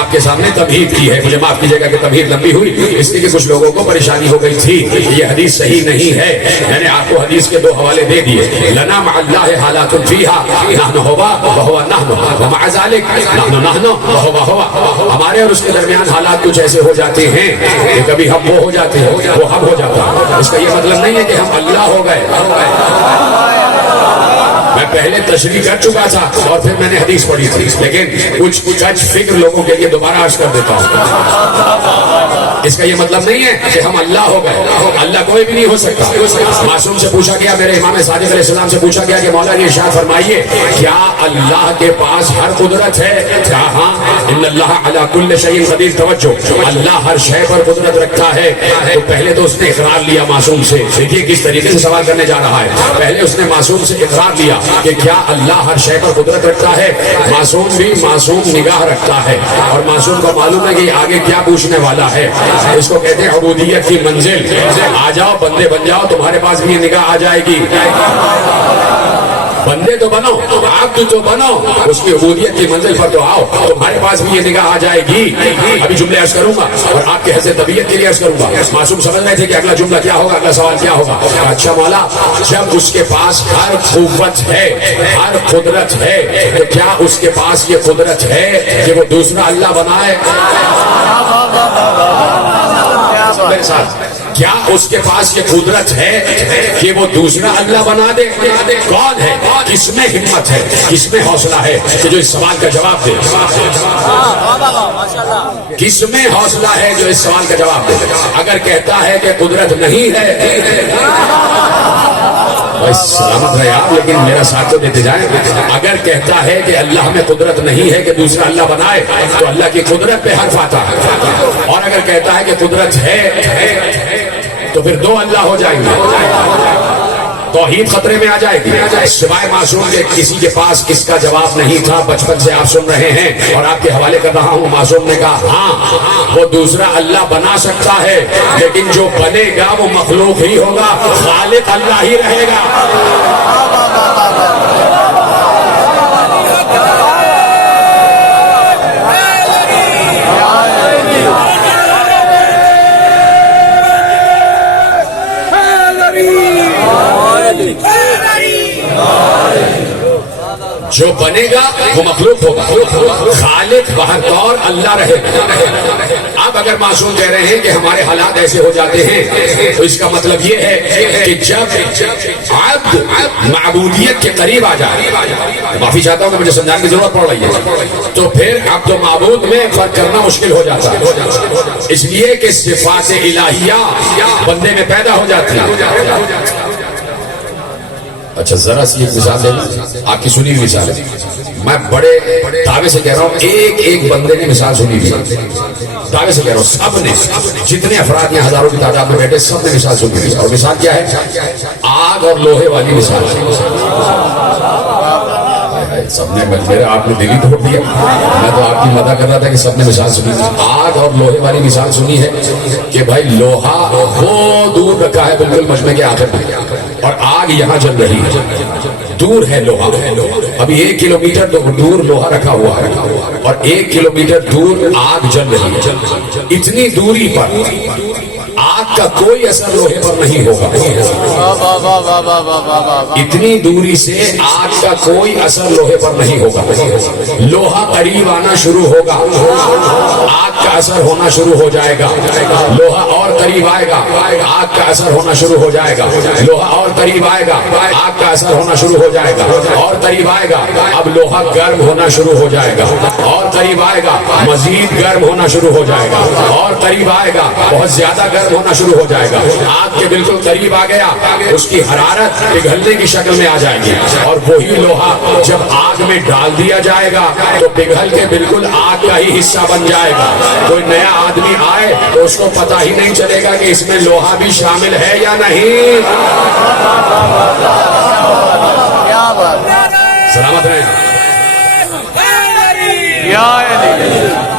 آپ کے سامنے تمہید کی ہے. مجھے معاف کیجیے گا کہ تمہید لمبی ہوئی، اس لیے کہ کچھ لوگوں کو پریشانی ہو گئی تھی یہ حدیث صحیح نہیں ہے. میں نے آپ کو حدیث کے دو حوالے دے دیے. لنا مع اللہ حالات فیہا نحن ہوا وہوا نحن ومع ذلک نحن نحن وہوا ہوا. ہمارے اور اس کے درمیان حالات کچھ ایسے ہو جاتے ہیں کہ کبھی ہم وہ ہو جاتے ہیں، وہ ہم ہو جاتا ہے. اس کا یہ مطلب نہیں ہے کہ ہم اللہ ہو گئے. میں پہلے تشریح کر چکا تھا اور پھر میں نے حدیث پڑھی تھی، لیکن کچھ فکر لوگوں کے لیے دوبارہ عرض کر دیتا ہوں. اس کا یہ مطلب نہیں ہے کہ ہم اللہ ہو گئے. اللہ کوئی بھی نہیں ہو سکتا. معصوم سے پوچھا گیا، میرے امام صادق علیہ السلام سے پوچھا گیا کہ مولا یہ ارشاد فرمائیے کیا اللہ کے پاس ہر قدرت ہے؟ کیا ہاں، ان اللہ علی کل شیء قدیر. توجہ، اللہ ہر شے پر قدرت رکھتا ہے. تو پہلے تو اس نے اقرار لیا معصوم سے. دیکھیے کس طریقے سے سوال کرنے جا رہا ہے. پہلے اس نے معصوم سے اقرار لیا کہ کیا اللہ ہر شے پر قدرت رکھتا ہے. معصوم بھی معصوم نگاہ رکھتا ہے اور معصوم کو معلوم ہے کہ آگے کیا پوچھنے والا ہے. اس کو کہتے ہیں عبودیت کی منزل. آ جاؤ بندے بن جاؤ، تمہارے پاس بھی یہ نگاہ آ جائے گی. بندے تو بنو، عبد تو بنو، اس کی عبودیت کی منزل پر تو آؤ، تمہارے پاس بھی یہ نگاہ آ جائے گی. ابھی جملے عرض کروں گا اور آپ کے حیثیت طبیعت کے لیے عرض کروں گا. معصوم سمجھ رہے تھے کہ اگلا جملہ کیا ہوگا، اگلا سوال کیا ہوگا. اچھا مولا، جب اس کے پاس ہر قوت ہے، ہر قدرت ہے، تو کیا اس کے پاس یہ قدرت ہے کہ وہ دوسرا اللہ بنائے؟ میرے ساتھ، کیا اس کے پاس یہ قدرت ہے کہ وہ دوسرا اللہ بنا دے؟ کون ہے؟ کس میں ہمت ہے، کس میں حوصلہ ہے کہ جو اس سوال کا جواب دے؟ کس میں حوصلہ ہے جو اس سوال کا جواب دے؟ اگر کہتا ہے کہ قدرت نہیں ہے، سلامت رہے آپ، لیکن میرا ساتھ تو دیتے جائیں. اگر کہتا ہے کہ اللہ میں قدرت نہیں ہے کہ دوسرا اللہ بنائے، تو اللہ کی قدرت پہ حرف آتا ہے. اور اگر کہتا ہے کہ قدرت ہے تو پھر دو اللہ ہو جائیں گے، توحید خطرے میں آ جائے گی. سوائے معصوم کے کسی کے پاس کس کا جواب نہیں تھا. بچپن سے آپ سن رہے ہیں اور آپ کے حوالے کر رہا ہوں. معصوم نے کہا ہاں وہ دوسرا اللہ بنا سکتا ہے، لیکن جو بنے گا وہ مخلوق ہی ہوگا، خالق اللہ ہی رہے گا. جو بنے گا وہ مخلوق ہوگا، خالق بہرطور اللہ رہے گا۔ اب اگر معصوم کہہ رہے ہیں کہ ہمارے حالات ایسے ہو جاتے ہیں تو اس کا مطلب یہ ہے کہ جب عبد معبودیت کے قریب آ جائے، معافی چاہتا ہوں کہ مجھے سمجھانے کی ضرورت پڑ رہی ہے، تو پھر عبد و معبود میں فرق کرنا مشکل ہو جاتا ہے، اس لیے کہ صفات الہیہ بندے میں پیدا ہو جاتی ہے۔ اچھا ذرا سی ایک مثال دے دیں، آپ کی سنی ہوئی مثال ہے، میں بڑے دعوے سے کہہ رہا ہوں ایک بندے نے مثال سنی ہوئی، دعوے سے کہہ رہا ہوں سب نے، جتنے افراد یہاں ہزاروں کی تعداد میں بیٹھے سب نے مثال سنی ہوئی، اور مثال کیا ہے؟ آگ اور لوہے والی مثال۔ سب نے میرے آپ نے دلی توڑ دیا، میں تو آپ کی مدد کر رہا تھا کہ سب نے مثال سنی۔ آگ اور لوہے والی مثال سنی ہے کہ بھائی لوہا وہ دور رکھا ہے بالکل مجمع کے آخر میں، اور آگ یہاں جل رہی ہے، دور ہے لوہا، ابھی 1 کلومیٹر دور لوہا رکھا ہوا ہے اور 1 کلومیٹر دور آگ جل رہی ہے۔ اتنی دوری پر آگ کا کوئی اثر لوہے پر نہیں ہوگا، اتنی دوری سے آگ کا کوئی اثر لوہے پر نہیں ہوگا۔ لوہا قریب آنا شروع ہوگا، آگ کا اثر ہونا شروع ہو جائے گا، لوہا اور قریب آئے گا، آگ کا اثر ہونا شروع ہو جائے گا، لوہا اور قریب آئے گا، آگ کا اثر ہونا شروع ہو جائے گا، اور قریب آئے گا، اب لوہا گرم ہونا شروع ہو جائے گا، اور قریب آئے گا، مزید گرم ہونا شروع ہو جائے گا، اور قریب آئے گا، بہت زیادہ گرم ہونا شروع ہو جائے گا، آگ کے بالکل قریب آ گیا، اس کی حرارت پگھلنے کی شکل میں آ جائے گی، اور وہی لوہا جب آگ میں ڈال دیا جائے گا تو پگھل کے بالکل آگ کا ہی حصہ بن جائے گا۔ کوئی نیا آدمی آئے تو اس کو پتہ ہی نہیں چلے گا کہ اس میں لوہا بھی شامل ہے یا نہیں۔ سلامت رہیں۔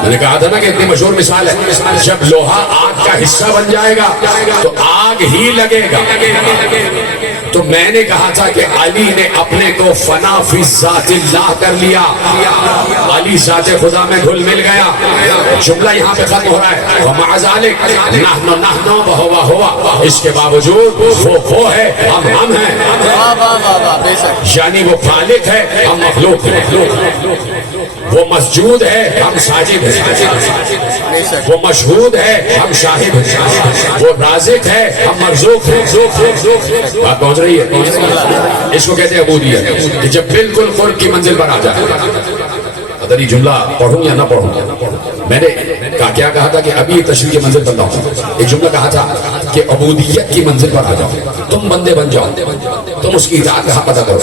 میں نے کہا تھا نا کہ اتنی مشہور مثال ہے، جب لوہا آگ کا حصہ بن جائے گا تو آگ ہی لگے گا۔ تو میں نے کہا تھا کہ علی نے اپنے کو فنا فی ذات اللہ کر لیا، علی ذات خدا میں گھل مل گیا۔ جملہ یہاں پہ ختم ہو رہا ہے، وَمَعَ ذَلِكَ نَحْنُ وَهُوَ هُوَ، اس کے باوجود وہ ہے ہم ہیں، یعنی وہ خالق ہے ہم مخلوق ہیں، وہ مسجود ہے ہم ساجد ہیں، وہ مشہود ہے ہم شاہد ہیں، وہ رازق ہے ہم مرزوق ہیں۔ بات پہنچ رہی ہے؟ اس کو کہتے ہیں عبودیت، کہ جب بالکل قرب کی منزل پر آ جائے۔ پتہ نہیں جملہ پڑھوں یا نہ پڑھوں، میں نے کیا کہا تھا کہ ابھی تشریح کی منزل پر لاؤں، ایک جملہ کہا تھا کہ عبودیت کی منزل پر آ جاؤ، تم بندے بن جاؤ، تم اس کی اطاعت کا حق ادا کرو،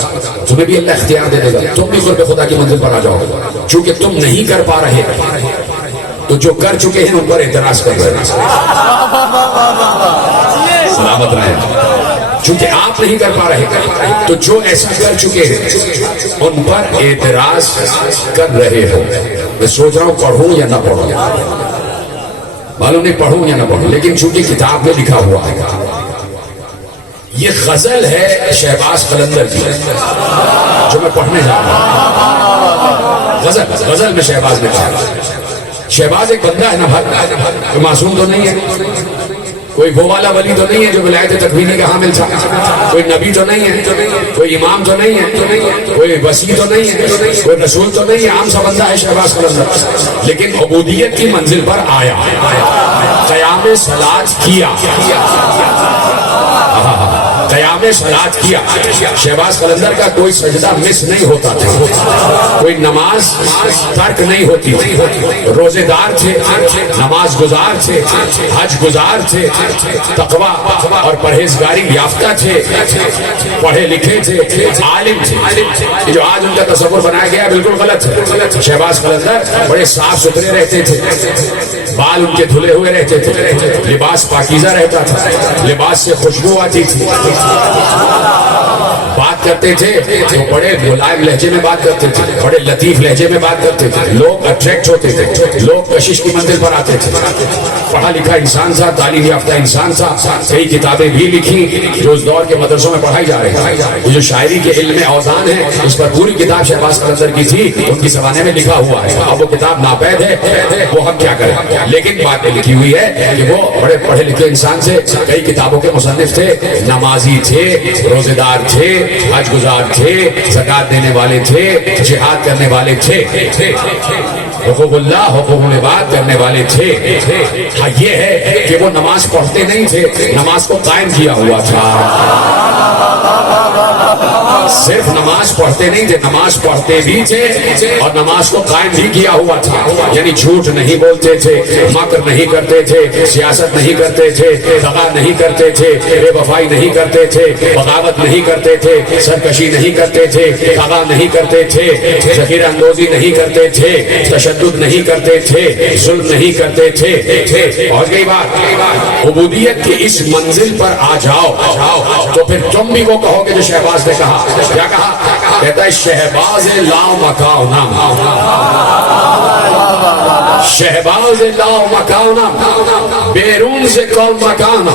تمہیں بھی اللہ اختیار دے دے گا، تم بھی قرب خدا کی منزل پر آ جاؤ۔ چونکہ تم نہیں کر پا رہے تو جو کر چکے ہیں ان پر اعتراض کر رہے ہیں۔ سلامت رہے۔ چونکہ آپ نہیں کر پا رہے تو جو ایسا کر چکے ہیں ان پر اعتراض کر رہے ہو۔ میں سوچ رہا ہوں پڑھوں یا نہ پڑھوں، معلوم نہیں پڑھوں یا نہ پڑھوں، لیکن چونکہ کتاب میں لکھا ہوا ہے۔ یہ غزل ہے شہباز قلندر کی جو میں پڑھنے جا رہا ہوں۔ غزل میں شہباز نے کہا، شہباز ایک بندہ ہے نا بھائی، کوئی معصوم تو نہیں ہے، کوئی وہ والا ولی تو نہیں ہے جو ولایت تکوینی کا حامل تھا، کوئی نبی تو نہیں ہے، کوئی امام تو نہیں ہے، کوئی وسیع تو نہیں ہے، کوئی رسول تو نہیں ہے، عام سا بندہ ہے شہباز قلندر، لیکن عبودیت کی منزل پر آیا، قیام صلاۃ کیا، قیام صلاۃ کیا۔ شہباز قلندر کا کوئی سجدہ مس نہیں ہوتا تھا، کوئی نماز ترک نہیں ہوتی تھی، روزے دار تھے، نماز گزار تھے، حج گزار تھے، تقویٰ اور پرہیزگاری یافتہ تھے، پڑھے لکھے تھے، عالم تھے۔ جو آج ان کا تصور بنایا گیا بالکل غلط ہے۔ شہباز قلندر بڑے صاف ستھرے رہتے تھے، بال ان کے دھلے ہوئے رہتے تھے، لباس پاکیزہ رہتا تھا، لباس سے خوشبو آتی تھی، بات کرتے تھے تو بڑے ملائم لہجے میں بات کرتے تھے، بڑے لطیف لہجے میں بات کرتے تھے، لوگ اٹریکٹ ہوتے تھے، لوگ کشش کی منزل پر آتے تھے۔ پڑھا لکھا انسان تھا، تعلیم یافتہ انسان تھا، کئی کتابیں بھی لکھی جو اس دور کے مدرسوں میں پڑھائی جا رہی ہیں۔ یہ جو شاعری کے علم اوزان ہے اس پر پوری کتاب شہباز قلندر کی تھی، ان کی زمانے میں لکھا ہوا ہے، اب وہ کتاب ناپید ہے، وہ ہم کیا کریں، لیکن بات میں لکھی ہوئی ہے کہ وہ بڑے پڑھے لکھے انسان سے، کئی کتابوں کے مصنف تھے، نمازی تھے، روزے دار تھے، حج گزار تھے، زکات دینے والے تھے، جہاد کرنے والے تھے، حقوق اللہ حقوق العباد کرنے والے تھے. ہاں یہ ہے کہ وہ نماز پڑھتے نہیں تھے، نماز کو قائم کیا ہوا تھا. صرف نماز پڑھتے نہیں تھے، نماز پڑھتے بھی تھے اور نماز کو قائم بھی کیا ہوا تھا. یعنی جھوٹ نہیں بولتے تھے، مکر نہیں کرتے تھے، سیاست نہیں کرتے تھے، دغا نہیں کرتے تھے، بے وفائی نہیں کرتے تھے، بغاوت نہیں کرتے تھے، سرکشی نہیں کرتے تھے، دغا نہیں کرتے تھے، ذخیرہ اندوزی نہیں کرتے تھے، تشدد نہیں کرتے تھے، ظلم نہیں کرتے تھے. اور کئی بات عبودیت کی اس منزل پر آ جاؤ تو پھر تم بھی وہ کہو گے جو شہباز نے کہا. کیا کہا؟ کہتا ہے شہباز لا مکاؤنا، شہباز لا مکاؤنا، بیرون سے کون مکانا،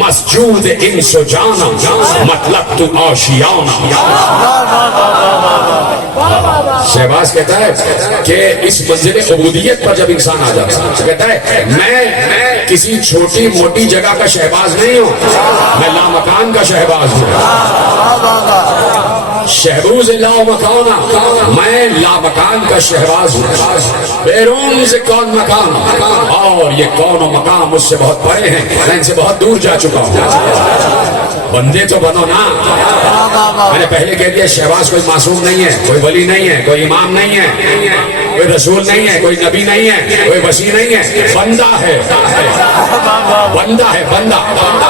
مسجود انس و جانا، مطلب تو آشیانا. شہباز کہتا ہے کہ اس منزل عبودیت پر جب انسان آ جاتا ہے، کہتا ہے میں کسی چھوٹی موٹی جگہ کا شہباز نہیں ہوں، میں لامکان کا شہباز ہوں. شہبوز لا مکانا، میں لامکان کا شہباز ہوں. بیرون سے کون مکان، اور یہ کون و مقام مجھ سے بہت پرے ہیں، میں ان سے بہت دور جا چکا ہوں. بندے تو بنو نا. میں نے پہلے کہہ دیا شہباز کوئی معصوم نہیں ہے، کوئی ولی نہیں ہے، کوئی امام نہیں ہے، کوئی رسول نہیں ہے، کوئی نبی نہیں ہے، کوئی وسیع نہیں ہے، بندہ ہے، بندہ ہے، بندہ.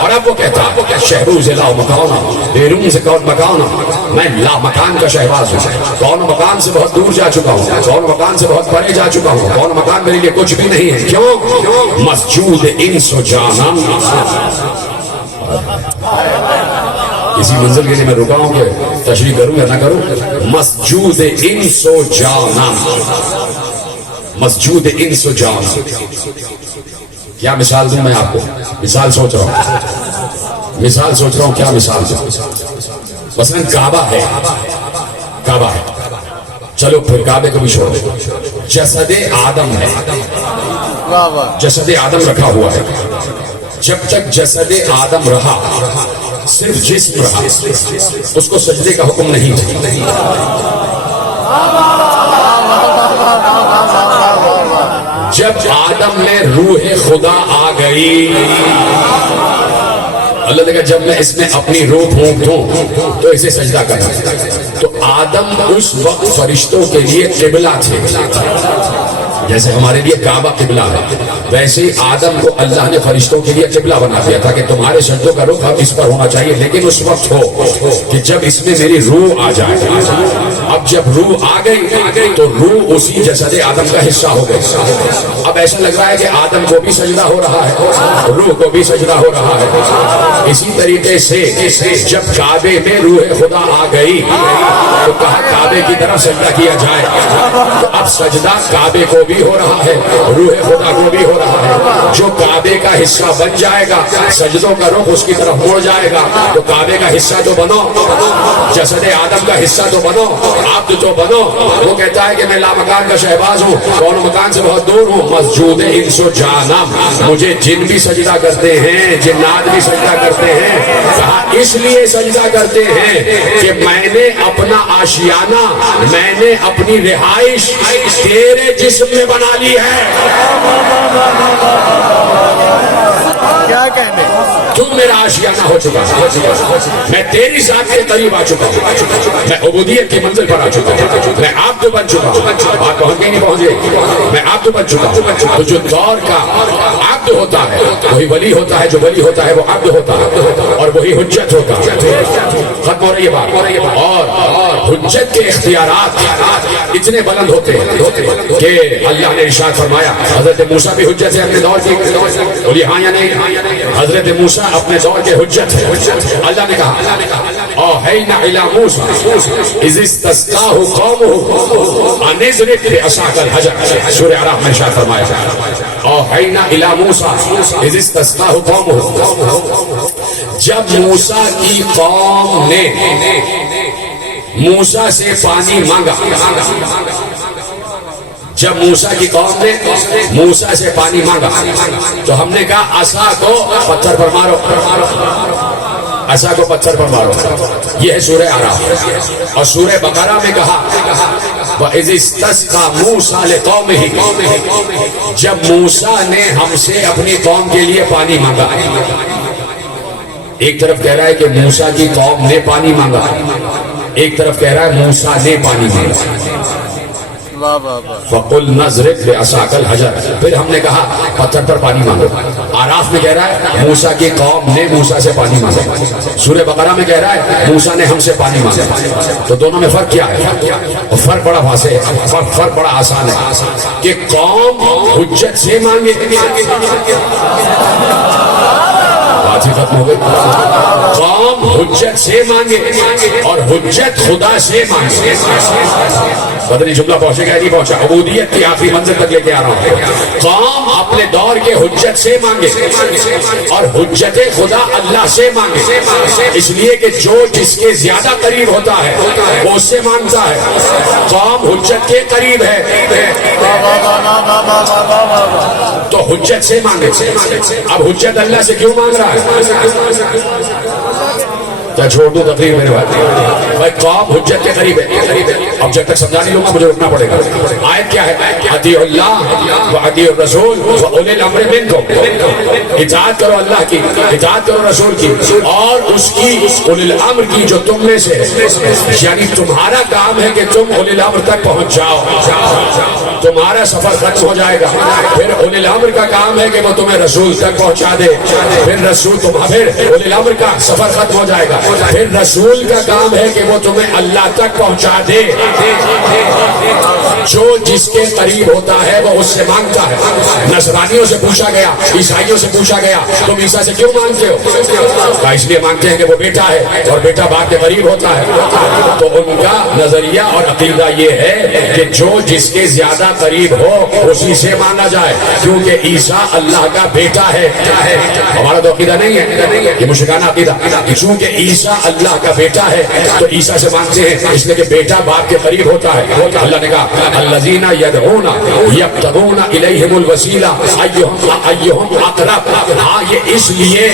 اور اب وہ کہتا ہے شہبوز لا مکانا، بیرون سے کون مکانا، میں لا مکان کا شہباز ہوں. کون مکان سے بہت دور جا چکا ہوں، کون مکان سے بہت پرے جا چکا ہوں، کون مکان میرے لیے کچھ بھی نہیں ہے. کیوں؟ مسجود انس و جانا. اسی منزل کے لیے میں رکا ہوں کہ تشریح کروں یا نہ کروں. مسجود انس و جانا، مسجود انس و جانا. کیا مثال دوں میں آپ کو؟ مثال سوچ رہا ہوں کیا مثال دوں. مثلا کعبہ ہے، کعبہ ہے، چلو پھر کعبے کو بھی چھوڑ دیں. جسد آدم ہے، جسد آدم رکھا ہوا ہے. جب تک جسد آدم رہا، صرف جسم رہا، اس کو سجدے کا حکم نہیں تھا. جب آدم میں روح خدا آ گئی، اللہ نے کہا جب میں اس میں اپنی روح پھونک دوں تو اسے سجدہ کرنا. تو آدم اس وقت فرشتوں کے لیے قبلہ تھے. جیسے ہمارے لیے کعبہ قبلہ ہے، ویسے ہی آدم کو اللہ نے فرشتوں کے لیے قبلہ بنا دیا تھا کہ تمہارے سجدوں کا رخ اب اس پر ہونا چاہیے، لیکن اس وقت ہو کہ جب اس میں میری روح آ جائے. اب جب روح آ گئی تو روح اسی جسد آدم کا حصہ ہو گئی. اب ایسا لگ رہا ہے کہ آدم کو بھی سجدہ ہو رہا ہے، روح کو بھی سجدہ ہو رہا ہے. اسی طریقے سے جب کعبے میں روح خدا آ گئی تو کہا کعبے کی طرف سجدہ کیا جائے. تو اب سجدہ کعبے کو بھی ہو رہا ہے، روح خدا کو بھی ہو رہا ہے. جو کعبے کا حصہ بن جائے گا، سجدوں کا رخ اس کی طرف مڑ جائے گا. تو کعبے کا حصہ تو بنو، جسد آدم کا حصہ تو بنو، عبد تو بنو. وہ کہتا ہے کہ میں لامکان کا شہباز ہوں، کون مکان سے بہت دور ہوں. مسجود انس و جانم، مجھے جن بھی سجدہ کرتے ہیں، جنات بھی سجدہ کرتے ہیں. کہا اس لیے سجدہ کرتے ہیں کہ میں نے اپنا آشیانہ، میں نے اپنی رہائش تیرے جسم میں بنا لی ہے. کیا کہنے، تم میرا آشیانہ ہو چکا ہے، میں تیری ذات کے قریب آ چکا ہوں، میں عبودیت کی منزل پر آ چکا ہوں، میں عبد بن چکا ہوں. بات پہنچ گئی نہیں پہنچ گئی، میں عبد بن چکا ہوں. تو جو دور کا عبد ہوتا ہے وہی ولی ہوتا ہے، جو ولی ہوتا ہے وہ عبد ہوتا ہے، اور وہی حجت ہوتا ہے. ختم ہو رہی ہے بات. اور حجت کے اختیارات اتنے بلند ہوتے ہیں کہ اللہ نے ارشاد فرمایا حضرت موسیٰ بھی حجت ہے اپنے دور کی. بولیے ہاں یا نہیں؟ حضرت موسیٰ اپنے دور کے حجت ہے. اللہ نے کہا اوحینا الی موسیٰ اذ استسقاہ قومہ ان اضرب بعصاک الحجر. سورہ اعراف میں ارشاد فرمایا اوحینا الی موسیٰ اذ استسقاہ قومہ. جب موسیٰ کی قوم نے موسیٰ سے پانی مانگا، جب موسیٰ کی قوم نے موسیٰ سے پانی مانگا تو ہم نے کہا عصا کو پتھر پر مارو. عصا کو پتھر پر مارو. یہ ہے سورہ اعراف. اور سورہ بقرہ میں کہا وَإِذِ اسْتَسْقَىٰ مُوسَىٰ لِقَوْمِهِ، جب موسیٰ نے ہم سے اپنی قوم کے لیے پانی مانگا. ایک طرف کہہ رہا ہے کہ موسیٰ کی قوم نے پانی مانگا، ایک طرف کہہ رہا ہے موسیٰ نے پانی مانگا. فَقُلْ نَضْرِبْ بِعَصَاكَ الْحَجَرَ، پھر ہم نے کہا پتھر پر پانی مانگو. آراف میں کہہ رہا ہے موسیٰ کی قوم نے موسیٰ سے پانی مانگا. سورہ بقرہ میں کہہ رہا ہے موسیٰ نے ہم سے پانی مانگا. تو دونوں میں فرق کیا ہے؟ اور فرق بڑا واضح ہے، فرق بڑا آسان ہے کہ قوم حجت سے مانگے. بات ہی ختم ہو گئی. قوم حجت سے مانگے اور حجت خدا سے مانگے. پتہ نہیں جملہ پہنچے گا نہیں پہنچا. عبودیت کی آخری منزل تک لے کے آ رہا ہوں. قوم اپنے دور کے حجت سے مانگے اور حجت خدا اللہ سے مانگے. اس لیے کہ جو جس کے زیادہ قریب ہوتا ہے وہ اس سے مانگتا ہے. قوم حجت کے قریب ہے تو حجت سے مانگے. اب حجت اللہ سے کیوں مانگ رہا ہے؟ کیا چھوڑ دوں تقریر میرے بھائی؟ قوم حجت کے قریب ہے. اب جب تک سمجھا نہیں لوں گا مجھے رکنا پڑے گا. آیت کیا ہے؟ اطیعوا اللہ واطیعوا الرسول واولی الامر منکم، اطاعت کرو اللہ کی، اطاعت کرو رسول کی اور اس کی اولی الامر کی جو تم میں سے ہے. یعنی تمہارا کام ہے کہ تم اولی الامر تک پہنچ جاؤ. تمہارا سفر ختم ہو جائے گا. پھر اولی الامر کا کام ہے کہ وہ تمہیں رسول تک پہنچا دے. پھر رسول پھر اولی الامر کا سفر ختم ہو جائے گا. پھر رسول کا کام ہے کہ وہ تمہیں اللہ تک پہنچا دے. جو جس کے قریب ہوتا ہے وہ اس سے مانگتا ہے. نصرانیوں سے پوچھا گیا، عیسائیوں سے پوچھا گیا تم عیسیٰ سے کیوں مانگتے ہو؟ اس لیے مانگتے ہیں کہ وہ بیٹا ہے اور بیٹا باپ کے قریب ہوتا ہے. تو ان کا نظریہ اور عقیدہ یہ ہے کہ جو جس کے زیادہ قریب ہو اسی سے مانگا جائے، کیونکہ عیسیٰ اللہ کا بیٹا ہے. ہمارا تو عقیدہ نہیں ہے، یہ مشرکانہ عقیدہ. چونکہ عیسیٰ اللہ کا بیٹا ہے تو عیسیٰ سے مانگتے ہیں، اس لیے کہ بیٹا باپ کے قریب ہوتا ہے. اللہ نے کہا الذین یدعون یبتغون الیہم الوسیلہ ایہم اقرب. ہاں یہ اس لیے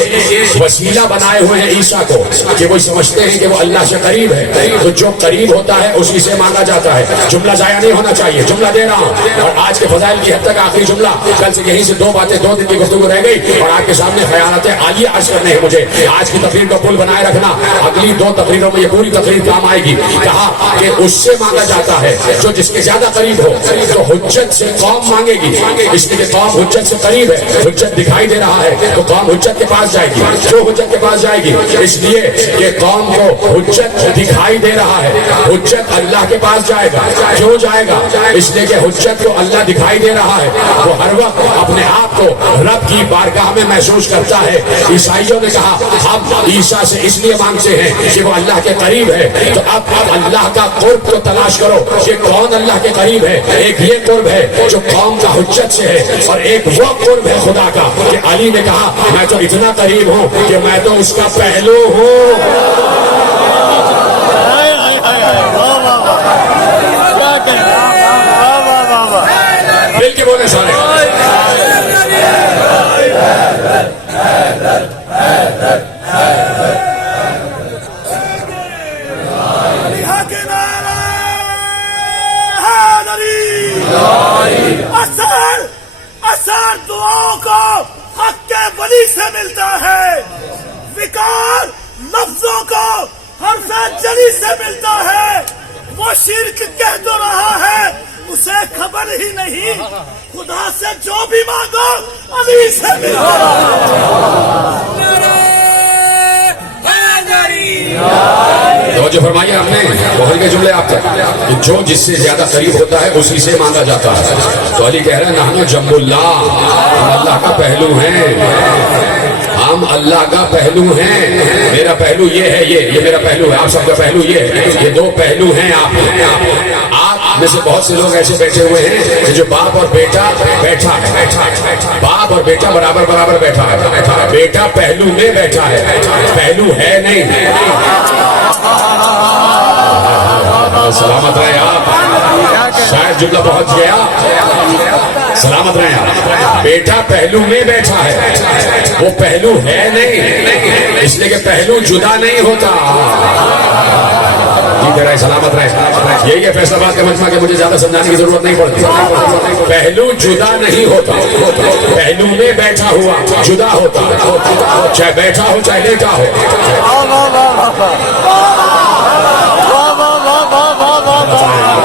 وسیلہ بنائے ہوئے ہیں عیسیٰ کو کہ وہ سمجھتے ہیں کہ وہ اللہ سے قریب ہے. تو جو قریب ہوتا ہے اسی سے مانگا جاتا ہے. جملہ ضائع نہیں ہونا چاہیے، جملہ دے رہا ہوں. اور آج کے فضائل کی حد تک آخری جملہ. کل سے یہیں سے دو باتیں، 2 دن کی گفتگو رہ گئی اور آپ کے سامنے خیالات عالیہ عرض کرنے ہیں مجھے. آج کی تقریر کا پل بنائے رکھنا، اگلی 2 تقریروں میں یہ پوری تقریر کام آئے گی. کہا کہ اس سے مانگا جاتا ہے جو جس کے زیادہ قریب ہو. تو حجت سے قوم مانگے گی، اس لیے کہ قوم حجت سے قریب ہے. حجت دکھائی دے رہا ہے تو قوم حجت کے پاس جائے گی. جو حجت کے پاس جائے گی اس لیے کہ قوم کو حجت دکھائی دے رہا ہے. حجت اللہ کے پاس جائے گا. کیوں جائے گا؟ اس لیے کہ حجت کو اللہ دکھائی دے رہا ہے. وہ ہر وقت اپنے آپ کو رب کی بارگاہ میں محسوس کرتا ہے. عیسائیوں نے کہا ہم عیسیٰ سے اس لیے مانگتے ہیں کہ وہ اللہ کے قریب ہے. تو اب اللہ کا قرب کو تلاش کرو کہ کون اللہ کے قریب ہے. ایک یہ قرب ہے جو قوم کا حجت سے ہے اور ایک وہ قرب ہے خدا کا کہ علی نے کہا میں تو اتنا قریب ہوں کہ میں تو اس کا پہلو ہوں. مل کے بولے سارے. اثر دعاؤں کو حق کے ولی سے ملتا ہے. وقار لفظوں کو حرف جلی سے ملتا ہے. وہ شرک کہہ تو رہا ہے اسے خبر ہی نہیں. خدا سے جو بھی مانگو علی سے ملتا ہے. توجہ فرمائیے. ہم نے بہت کے جملے آپ تک کہ جو جس سے زیادہ قریب ہوتا ہے اسی سے مانگا جاتا ہے. تو علی کہہ رہے ہیں نحن جنب اللہ، ہم اللہ کا پہلو ہیں. ہم اللہ کا پہلو ہیں. میرا پہلو یہ ہے، یہ میرا پہلو ہے. آپ سب کا پہلو یہ ہے. یہ 2 پہلو ہیں. آپ میں سے بہت سے لوگ ایسے بیٹھے ہوئے ہیں کہ جو باپ اور بیٹا بیٹھا ہے. باپ اور بیٹا برابر برابر بیٹھا ہے. بیٹا پہلو میں بیٹھا ہے، پہلو ہے نہیں. سلامت رہے آپ. شاید جملہ پہنچ گیا. سلامت رہے آپ. بیٹا پہلو میں بیٹھا ہے, وہ پہلو ہے نہیں, اس لیے کہ پہلو جدا نہیں ہوتا. سلامت رہے. یہی ہے فیصلہ باد کا مجمع کہ مجھے زیادہ سمجھانے کی ضرورت نہیں پڑتی. پہلو جدا نہیں ہوتا, پہلو میں بیٹھا ہوا جدا ہوتا, چاہے بیٹھا ہو چاہے لیٹا ہو.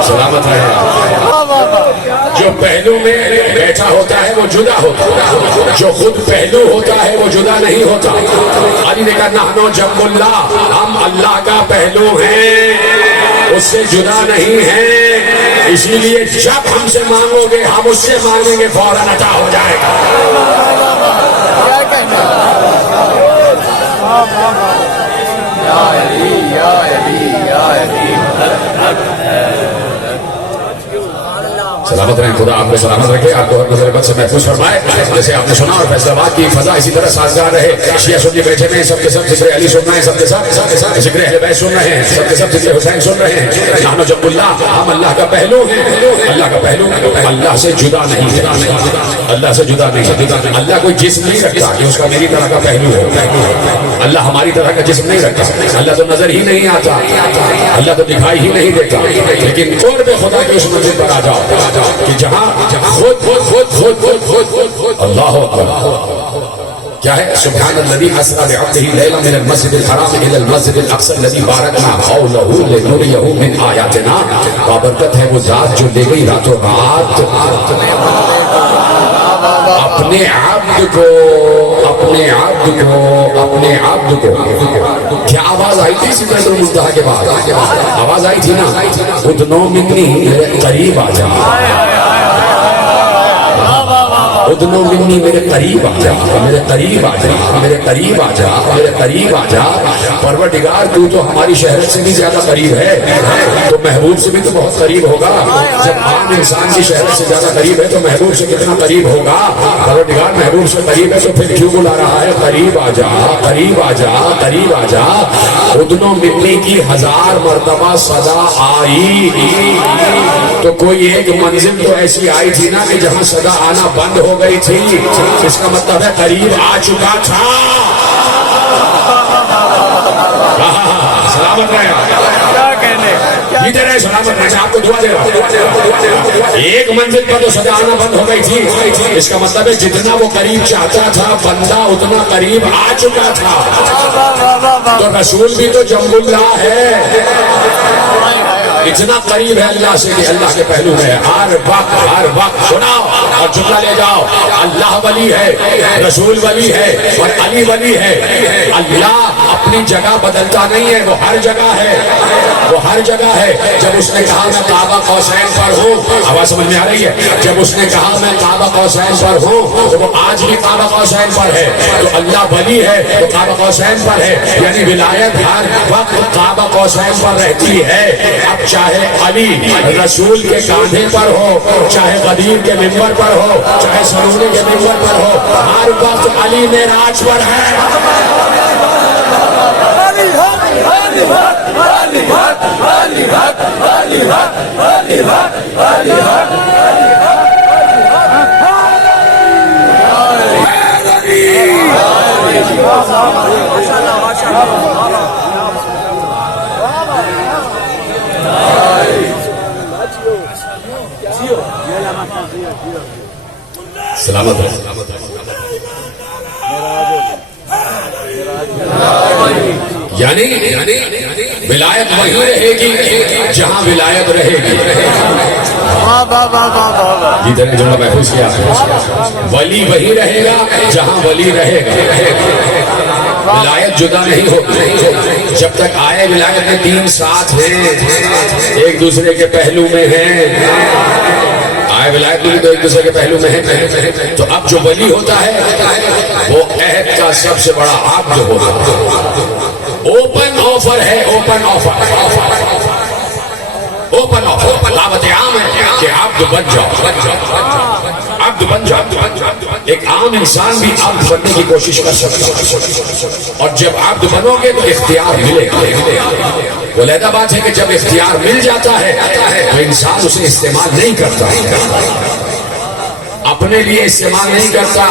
سلامت رہے. جو پہلو میں بیٹھا ہوتا ہے وہ جدا ہوتا ہے, جو خود پہلو ہوتا ہے وہ جدا نہیں ہوتا. علی نے کہا نحنو جم اللہ, ہم اللہ کا پہلو ہیں, اس سے جدا نہیں ہیں. اسی لیے جب ہم سے مانگو گے ہم اس سے مانگیں گے فوراً عطا ہو جائے گا. کیا کہنا یا علی یا علی یا علی. سلامت رہیں. خدا آپ کو سلامت رکھے, آپ کو ہر نظر بد سے محفوظ فرمائے. جیسے آپ نے سنا اور فیصلہ آباد کی فضا اسی طرح سازگار رہے. شیعہ سنی بیٹھے میں سب کے سب ذکر علی سن رہے ہیں, سب کے سب ذکر اہل بیت سن رہے ہیں, سب کے سب ذکر حسین سن رہے ہیں. نحن جب اللہ, ہم اللہ کا پہلو ہیں. اللہ کا پہلو اللہ سے جدا نہیں ہے, اللہ سے جدا نہیں ہے. اللہ کوئی جسم نہیں رکھتا کہ اس کا میری طرح کا پہلو ہو. اللہ ہماری طرح کا جسم نہیں رکھتا. اللہ تو نظر ہی نہیں آتا, اللہ تو دکھائی ہی نہیں دیتا. لیکن قرب خدا کے اس منزل پر آ جاؤ کہ جہاں خود خود خود خود خود خود خود خود اللہ اکبر. کیا ہے؟ سبحان الذی اسری بعبدہ لیلا من المسجد الحرام الی المسجد الاقصی الذی بارکنا حولہ لنریہ من آیاتنا. بابرکت ہے وہ ذات جو لے گئی راتوں رات اپنے عبد کو, اپنے عبد کو, اپنے عبد کو. کیا آواز آئی تھی سدرۃ المنتہا کے بعد؟ آواز آئی تھی نا, ادنو منی, میرے قریب آ جا, ادنو منی, میرے قریب آ جا, میرے قریب آ جا, میرے قریب آ جا, میرے قریب آ جا. پروردگار تو ہماری شہرت سے بھی زیادہ قریب ہے, تو محبوب سے بھی تو بہت قریب ہوگا. جب عام انسان کی شہرت سے زیادہ قریب ہے تو محبوب سے کتنا قریب ہوگا. پروردگار محبوب سے قریب ہے تو پھر کیوں بلا رہا ہے قریب آ جا, قریب آ جا, قریب آ جا. ادنو منی کی 1000 مرتبہ صدا آئی تو کوئی ایک منزل تو ایسی آئی تھی نا کہ جہاں صدا آنا بند ہو گئی تھی. اس کا مطلب ہے قریب آ چکا تھا. سلامت رہے. کیا کہنے ادھر ہے سلامت رہے. آپ کو دعا دے رہا ہوں. ایک منزل پر تو صدا آنا بند ہو گئی تھی. اس کا مطلب ہے جتنا وہ قریب چاہتا تھا بندہ اتنا قریب آ چکا تھا. تو رسول بھی تو جنب اللہ ہے, اتنا قریب ہے اللہ سے کہ اللہ کے پہلو میں ہر وقت سناؤ اور جملہ لے جاؤ. اللہ ولی ہے, رسول ولی ہے اور علی ولی ہے. اللہ اپنی جگہ بدلتا نہیں ہے, وہ ہر جگہ ہے, وہ ہر جگہ ہے. جب اس نے کہا میں کعبہ قوسین پر ہوں, آواز سمجھ میں آ رہی ہے؟ جب اس نے کہا میں کعبہ قوسین پر ہوں تو وہ آج بھی کعبہ قوسین پر ہے. تو اللہ ولی ہے تو کعبہ قوسین پر ہے, یعنی ولایت ہر وقت کعبہ قوسین پر رہتی ہے. اب چاہے علی رسول کے کاندھے پر ہو, چاہے غدیر کے منبر پر ہو, چاہے سرونے کے منبر پر ہو, ہر وقت علی معراج پر ہے. سلامت ہے. یعنی ولایت وہی رہے گی جہاں ولایت رہے گی. جدھر نے جملہ محفوظ کیا, ولی وہی رہے گا جہاں ولی رہے گا. ولایت جدا نہیں ہوتی. جب تک آئے ولایت میں 3 ساتھ ہیں, ایک دوسرے کے پہلو میں ہیں. آئے ولایت میں تو ایک دوسرے کے پہلو میں ہیں. تو اب جو ولی ہوتا ہے وہ عہد کا سب سے بڑا عبد ہوتا ہے. اوپن آفر ہے, اوپن آفر, اوپن آفر, دعوت عام ہے کہ عبد بن جاؤ, عبد بن جاؤ. ایک عام انسان بھی عبد بننے کی کوشش کر سکتا ہے, اور جب عبد بنو گے تو اختیار ملے گا. وہ علیحدہ بات ہے کہ جب اختیار مل جاتا ہے تو انسان اسے استعمال نہیں کرتا. اپنے لیے استعمال نہیں کرتا،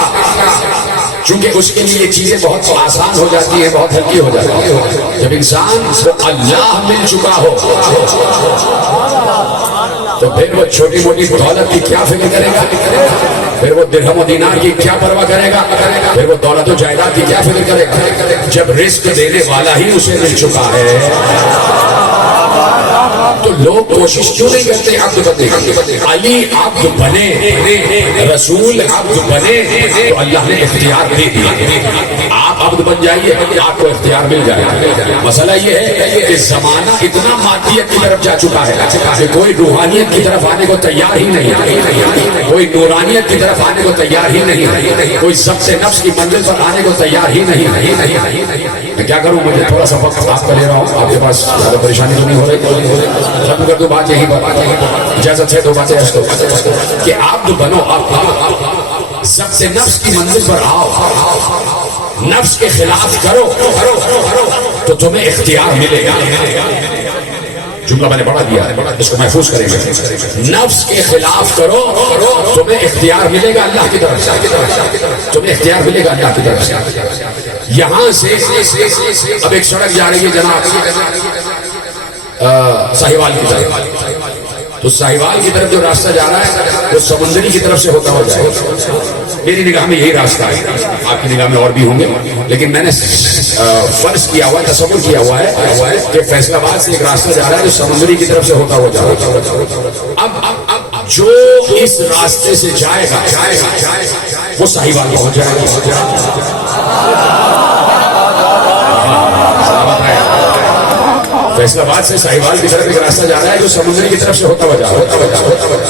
چونکہ اس کے لیے یہ چیزیں بہت آسان ہو جاتی ہیں، بہت ہلکی ہو جاتی ہیں۔ جب انسان کو اللہ مل چکا ہو تو پھر وہ چھوٹی موٹی دولت کی کیا فکر کرے گا، پھر وہ درہم و دینار کی کیا پرواہ کرے گا، پھر وہ دولت و جائیداد کی کیا فکر کرے گا، جب رزق دینے والا ہی اسے مل چکا ہے۔ تو لوگ کوشش کیوں نہیں کرتے عبد بننے کی؟ علی عبد بنے، رسول عبد بنے تو اللہ نے اختیار دے دیا، آپ عبد بن جائیے، آپ کو اختیار مل جائے گا۔ مسئلہ یہ ہے کہ زمانہ اتنا مادیت کی طرف جا چکا ہے کہ کوئی روحانیت کی طرف آنے کو تیار ہی نہیں، کوئی نورانیت کی طرف آنے کو تیار ہی نہیں، کوئی ضبط نفس کی منزل پر آنے کو تیار ہی نہیں۔ میں کیا کروں، مجھے تھوڑا سا وقت آپ کا لے رہا ہوں، آپ کے پاس زیادہ پریشانی تو نہیں ہو رہی؟ ختم کر دو بات یہی، اجازت ہے دو باتیں اس کو کہ عبد بنو، آپ ضبط نفس کی منزل پر آؤ، نفس کے خلاف کرو تو تمہیں اختیار ملے گا۔ جملہ میں نے پڑھا دیا ہے، اس کو محفوظ کریں گے۔ نفس کے خلاف کرو تمہیں اختیار ملے گا اللہ کی طرف سے، تمہیں اختیار ملے گا اللہ کی طرف سے۔ یہاں سے اب ایک سڑک جا رہی ہے جناب ساہیوال کی طرف، تو ساہیوال کی طرف جو راستہ جا رہا ہے وہ سمندری کی طرف سے ہوتا ہوا جائے گا۔ میری نگاہ میں یہی راستہ ہے، آپ کی نگاہ میں اور بھی ہوں گے، لیکن میں نے فرض کیا ہوا ہے، تصور کیا ہوا ہے کہ فیصل آباد سے ایک راستہ جا رہا ہے جو سمندری کی طرف سے ہوتا ہوا جا رہا ہے۔ اب جو اس راستے سے جائے گا وہ ساہیوال پہنچ جائے گا۔ فیصل آباد سے ساہیوال کی طرف ایک راستہ جا رہا ہے جو سمندری کی طرف سے ہوتا ہوا جا رہا ہے۔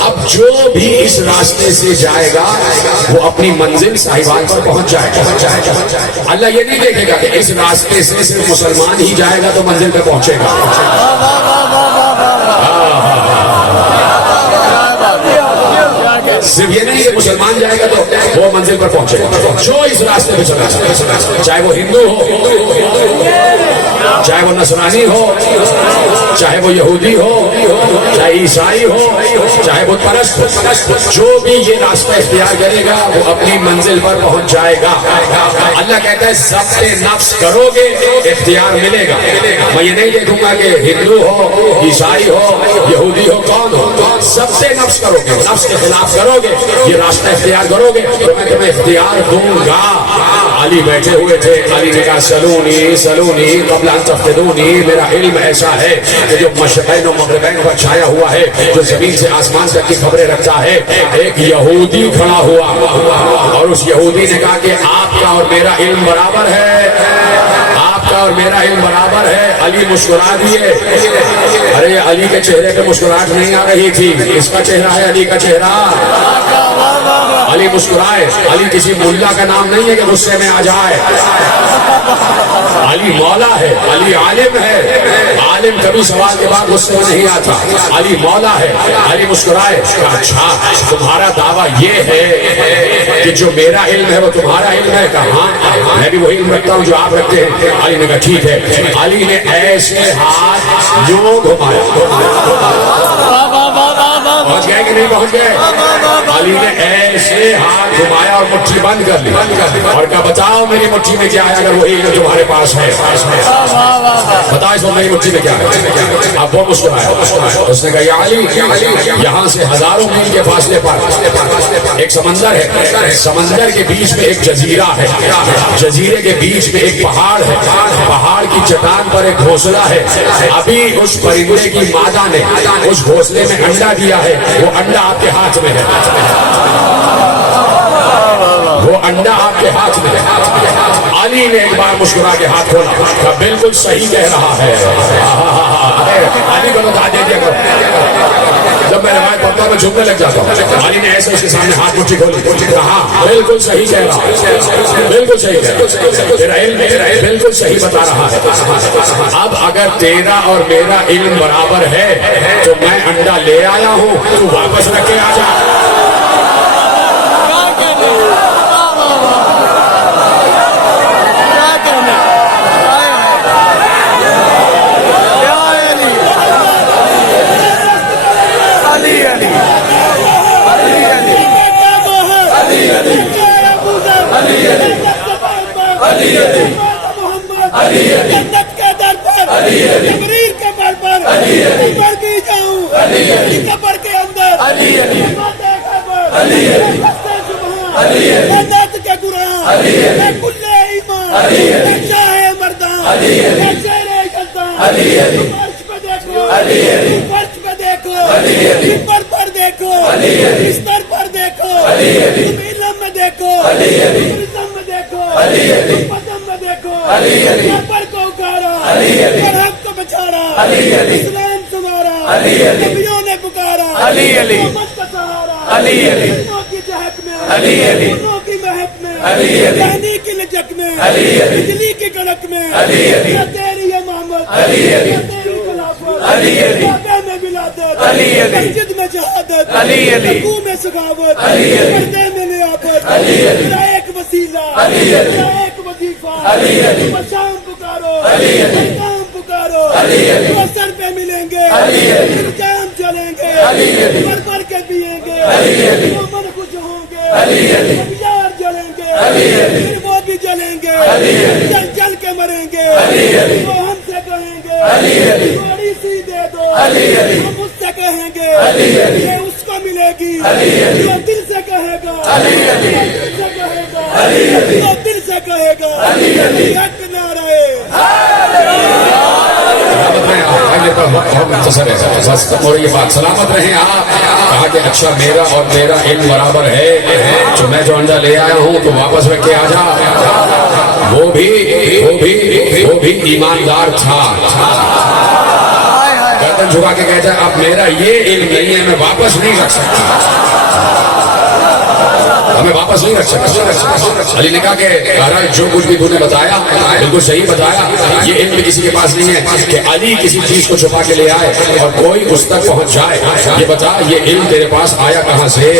اب جو بھی اس راستے سے جائے گا وہ اپنی منزل ساہیوال پر پہنچ جائے گا۔ اللہ یہ نہیں دیکھے گا کہ اس راستے سے صرف مسلمان ہی جائے گا تو منزل پہ پہنچے گا۔ صرف یہ نہیں کہ مسلمان جائے گا تو وہ منزل پر پہنچے گا، جو اس راستے پہ چلا جائے، چاہے وہ ہندو ہو، چاہے وہ نصرانی ہو، چاہے وہ یہودی ہو، چاہے عیسائی ہو، چاہے بت پرست ہو، جو بھی یہ راستہ اختیار کرے گا وہ اپنی منزل پر پہنچ جائے گا۔ اللہ کہتا ہے ضبط نفس کرو گے اختیار ملے گا۔ میں یہ نہیں دیکھوں گا کہ ہندو ہو، عیسائی ہو، یہودی ہو، کون ہو، ضبط نفس کرو گے، نفس کے خلاف کرو گے، یہ راستہ اختیار کرو گے تو میں تمہیں اختیار دوں گا۔ علی بیٹھے ہوئے تھے، علی نے کہا سلونی سلونی قبل ان تفتدونی، میرا علم ایسا ہے کہ جو مشرقین و مغربین پر چھایا ہوا ہے، جو زمین سے آسمان تک کی خبریں رکھتا ہے۔ ایک یہودی کھڑا ہوا اور اس یہودی نے کہا کہ آپ کا اور میرا علم برابر ہے، آپ کا اور میرا علم برابر ہے۔ علی مسکرا دیے، ارے علی کے چہرے پہ مسکراہٹ نہیں آ رہی تھی، اس کا چہرہ ہے علی کا چہرہ۔ علی مسکرائے، علی کسی ملا کا نام نہیں ہے کہ غصے میں آ جائے، علی مولا ہے، علی عالم ہے، عالم کبھی سوال کے بعد غصے میں نہیں آتا، علی مولا ہے۔ علی مسکرائے، کہا اچھا تمہارا دعویٰ یہ ہے کہ جو میرا علم ہے وہ تمہارا علم ہے؟ کہا ہاں میں بھی وہی علم رکھتا ہوں جو آپ رکھتے ہیں۔ علی نے کہا ٹھیک ہے۔ علی نے ایسے ہاتھ یوں گھمایا، پہنچ گئے کہ نہیں پہنچ گئے؟ علی نے ایسے ہاتھ گھمایا اور مٹھی بند کر لی اور کہا بتاؤ میری مٹھی میں کیا ہے، اگر وہی جو تمہارے پاس ہے بتاؤ اس وقت میری مٹھی میں کیا ہے۔ اب وہ مسکرایا، اس نے کہا یا علی، یہاں سے ہزاروں میل کے فاصلے پر ایک سمندر ہے، سمندر کے بیچ میں ایک جزیرہ ہے، جزیرے کے بیچ میں ایک پہاڑ ہے، پہاڑ کی چٹان پر ایک گھونسلہ ہے، ابھی اس پرندے کی مادہ نے اس گھونسلے میں انڈا دیا ہے، وہ انڈا آپ کے ہاتھ میں ہے، وہ انڈا آپ کے ہاتھ میں ہے۔ علی نے ایک بار مسکرا کے ہاتھ کھولا، بالکل صحیح کہہ رہا ہے۔ علی کو بتا دیا کرو، جب میں روایت پڑھتا ہوں میں جھکنے لگ جاتا ہوں۔ علی نے ایسے اس کے سامنے ہاتھ مٹھی کھولی، کہا بالکل صحیح کہہ رہا ہے، بالکل صحیح کہہ رہا ہے، تیرا علم بالکل صحیح بتا رہا ہے۔ اب اگر تیرا اور میرا علم برابر ہے تو میں انڈا لے آیا ہوں، تو واپس رکھ کے آ جا۔ قبر کے اندر علی علی علی جنت کے قرآن کل ایمان چاہے مردان شیر گلدان فرش پہ دیکھو فرش پہ دیکھو ممبر پر دیکھو بستر پر دیکھو تم علم میں دیکھو تم عزم میں دیکھو تم پدم میں دیکھو قبر کو اکھاڑا اور حق کو بچاڑا اسلام تمہارا نبیوں نے پکارا محمد کا سہارا علموں کی جہت میں انوں کی محب میں رہنی کی لچک میں بجلی کی کڑک میں یا تیری امامت یا تیری خلافت کعبے میں ولادت مسجد میں شہادت رکوع میں سخاوت پردے میں نیابت میرا ایک وسیلہ میرا ایک وظیفہ شام پکارو کام پکارو سر پہ ملیں گے جام چلیں گے پر کے پیئیں گے من خوش ہوں گے یار جلیں گے پھر وہ بھی جلیں گے جل جل کے مریں گے وہ ہم سے کہیں گے تھوڑی سی دے دو ہم اس سے کہیں گے یہ اس کو ملے گی جو دل سے کہے گا دل سے کہے گا جو دل سے کہے گا حق نعرہ اور یہ بات سلامت رہیں آپ. کہا کہ اچھا میرا اور میرا علم برابر ہے جو میں جو انڈا لے آیا ہوں تو واپس رکھ کے آ جا. وہ بھی ایماندار تھا. گردن جھکا کے کہتا ہے اب میرا یہ علم نہیں ہے میں واپس نہیں رکھ سکتا. ہمیں واپس نہیں رکھ سکتا. علی نے کہا کہ جو کچھ بھی تو نے بتایا بالکل صحیح بتایا. یہ علم بھی کسی کے پاس نہیں ہے کہ علی کسی چیز کو چھپا کے لے آئے اور کوئی اس تک پہنچ جائے. یہ بتا یہ علم تیرے پاس آیا کہاں سے,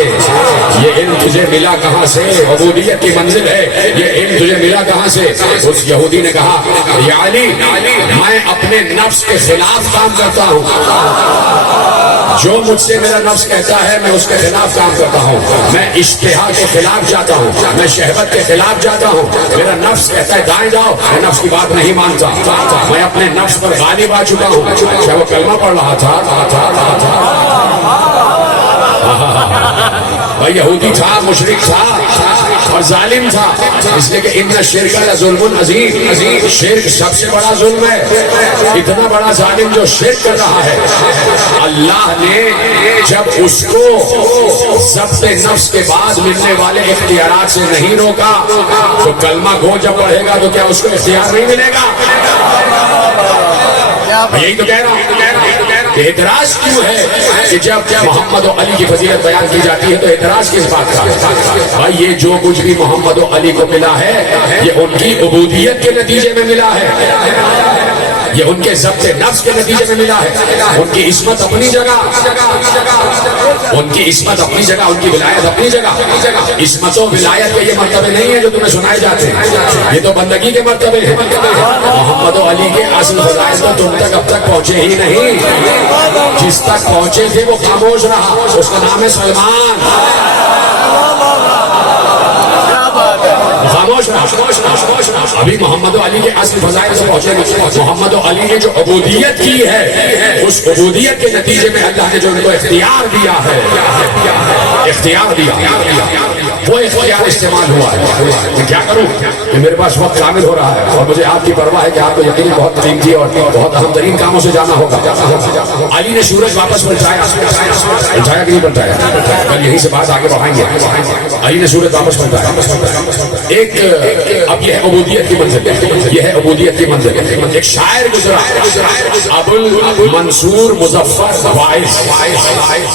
یہ علم تجھے ملا کہاں سے. عبودیت کی منزل ہے, یہ علم تجھے ملا کہاں سے. اس یہودی نے کہا یا علی میں اپنے نفس کے خلاف کام کرتا ہوں. جو مجھ سے میرا نفس کہتا ہے میں اس کے خلاف کام کرتا ہوں. میں اشتہا کے خلاف جاتا ہوں, میں شہوت کے خلاف جاتا ہوں. میرا نفس کہتا ہے دائیں جاؤ, میں نفس کی بات نہیں مانتا. میں اپنے نفس پر غالب آ چکا ہوں. کیا وہ کلمہ پڑھ رہا تھا؟ وہ یہودی تھا, مشرک تھا اور ظالم تھا. اس لیے کہ ان شرک ظلم عظیم, شرک سب سے بڑا ظلم ہے. اتنا بڑا ظالم جو شرک کر رہا ہے, اللہ نے جب اس کو ضبط نفس کے بعد ملنے والے اختیارات سے نہیں روکا تو کلمہ گو جب پڑھے گا تو کیا اس کو اختیار نہیں ملے گا؟ یہی تو کہہ رہا ہوں. اعتراض کیوں ہے کہ جب محمد و علی کی فضیلت بیان کی جاتی ہے تو اعتراض کس بات کا؟ بھائی یہ جو کچھ بھی محمد و علی کو ملا ہے یہ ان کی عبودیت کے نتیجے میں ملا ہے, یہ ان کے ضبط نفس کے نتیجے میں ملا ہے. ان کی عصمت اپنی جگہ, ان کی عصمت اپنی جگہ, ان کی ولایت اپنی جگہ. عصمت و ولایت کے یہ مرتبے نہیں ہیں جو تمہیں سنائے جاتے ہیں, یہ تو بندگی کے مرتبے ہیں. محمد و علی کے اصل فضائل تو تم تک اب تک پہنچے ہی نہیں. جس تک پہنچے تھے وہ خاموش رہا, اس کا نام ہے سلمان. خاموش رہا. ابھی محمد و علی کے اصل فضائل سے پہنچے نہیں. محمد و علی نے جو عبودیت کی ہے اس عبودیت کے نتیجے میں اللہ نے جو ان کو اختیار دیا ہے, اختیار دیا, وہ اختیار استعمال ہوا ہے. میں کیا کروں کہ میرے پاس وقت کامل ہو رہا ہے اور مجھے آپ کی پرواہ ہے کہ آپ کو یقین بہت قیمتی اور بہت اہم ترین کاموں سے جانا ہوگا. علی نے سورج واپس پلٹایا کہ نہیں پلٹایا؟ کل یہیں سے بات آگے بڑھائیں گے. علی نے سورج واپس پلٹایا. ایک اب یہ ہے عبودیت کی منزل, یہ ہے عبودیت کی منزل. ایک شاعر گزرا ابو المنصور مظفر وائز,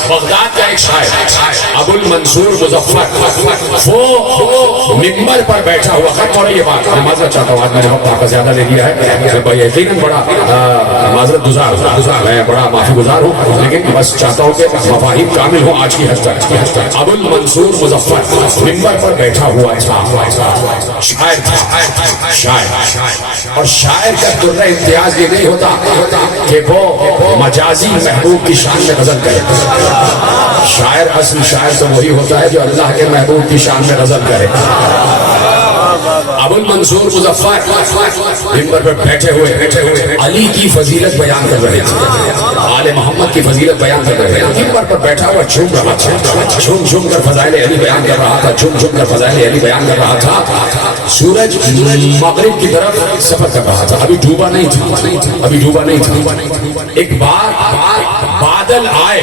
بغداد کا ایک شاعر ابو المنصور مظفر, وہ ممبر پر بیٹھا ہوا. ختم ہو رہی ہے بات, میں معذرت چاہتا ہوں, آج میں نے وقت آپ کا زیادہ لے لیا ہے. یقیناً بڑا معذرت گزار, میں بڑا معافی گزار ہوں, لیکن بس چاہتا ہوں کہ مفاہیم کامل ہوں آج کی حد تک. ابو المنصور مظفر ممبر پر بیٹھا ہوا شاعر تھا, شاعر. اور شاعر کا درجہ امتیاز یہ نہیں ہوتا کہ وہ مجازی محبوب کی شان میں غزل کرے. شاعر اصل شاعر تو وہی ہوتا ہے جو اللہ کے محبوب کی شان میں غزل کرے. ابو المنصور مظفر ممبر پر بیٹھے ہوئے علی کی فضیلت بیان کر رہے تھے. آل محمد کی فضیلت بیان کر رہے ہیں. منبر پر بیٹھا ہوا جھوم رہا تھا, جھوم جھوم کر فضائل علی بیان کر رہا تھا, جھوم جھوم کر فضائل علی بیان کر رہا تھا. سورج مغرب کی طرف سفر کر رہا تھا, ابھی ڈوبا نہیں تھا, ابھی ڈوبا نہیں تھا. ایک بار بادل آئے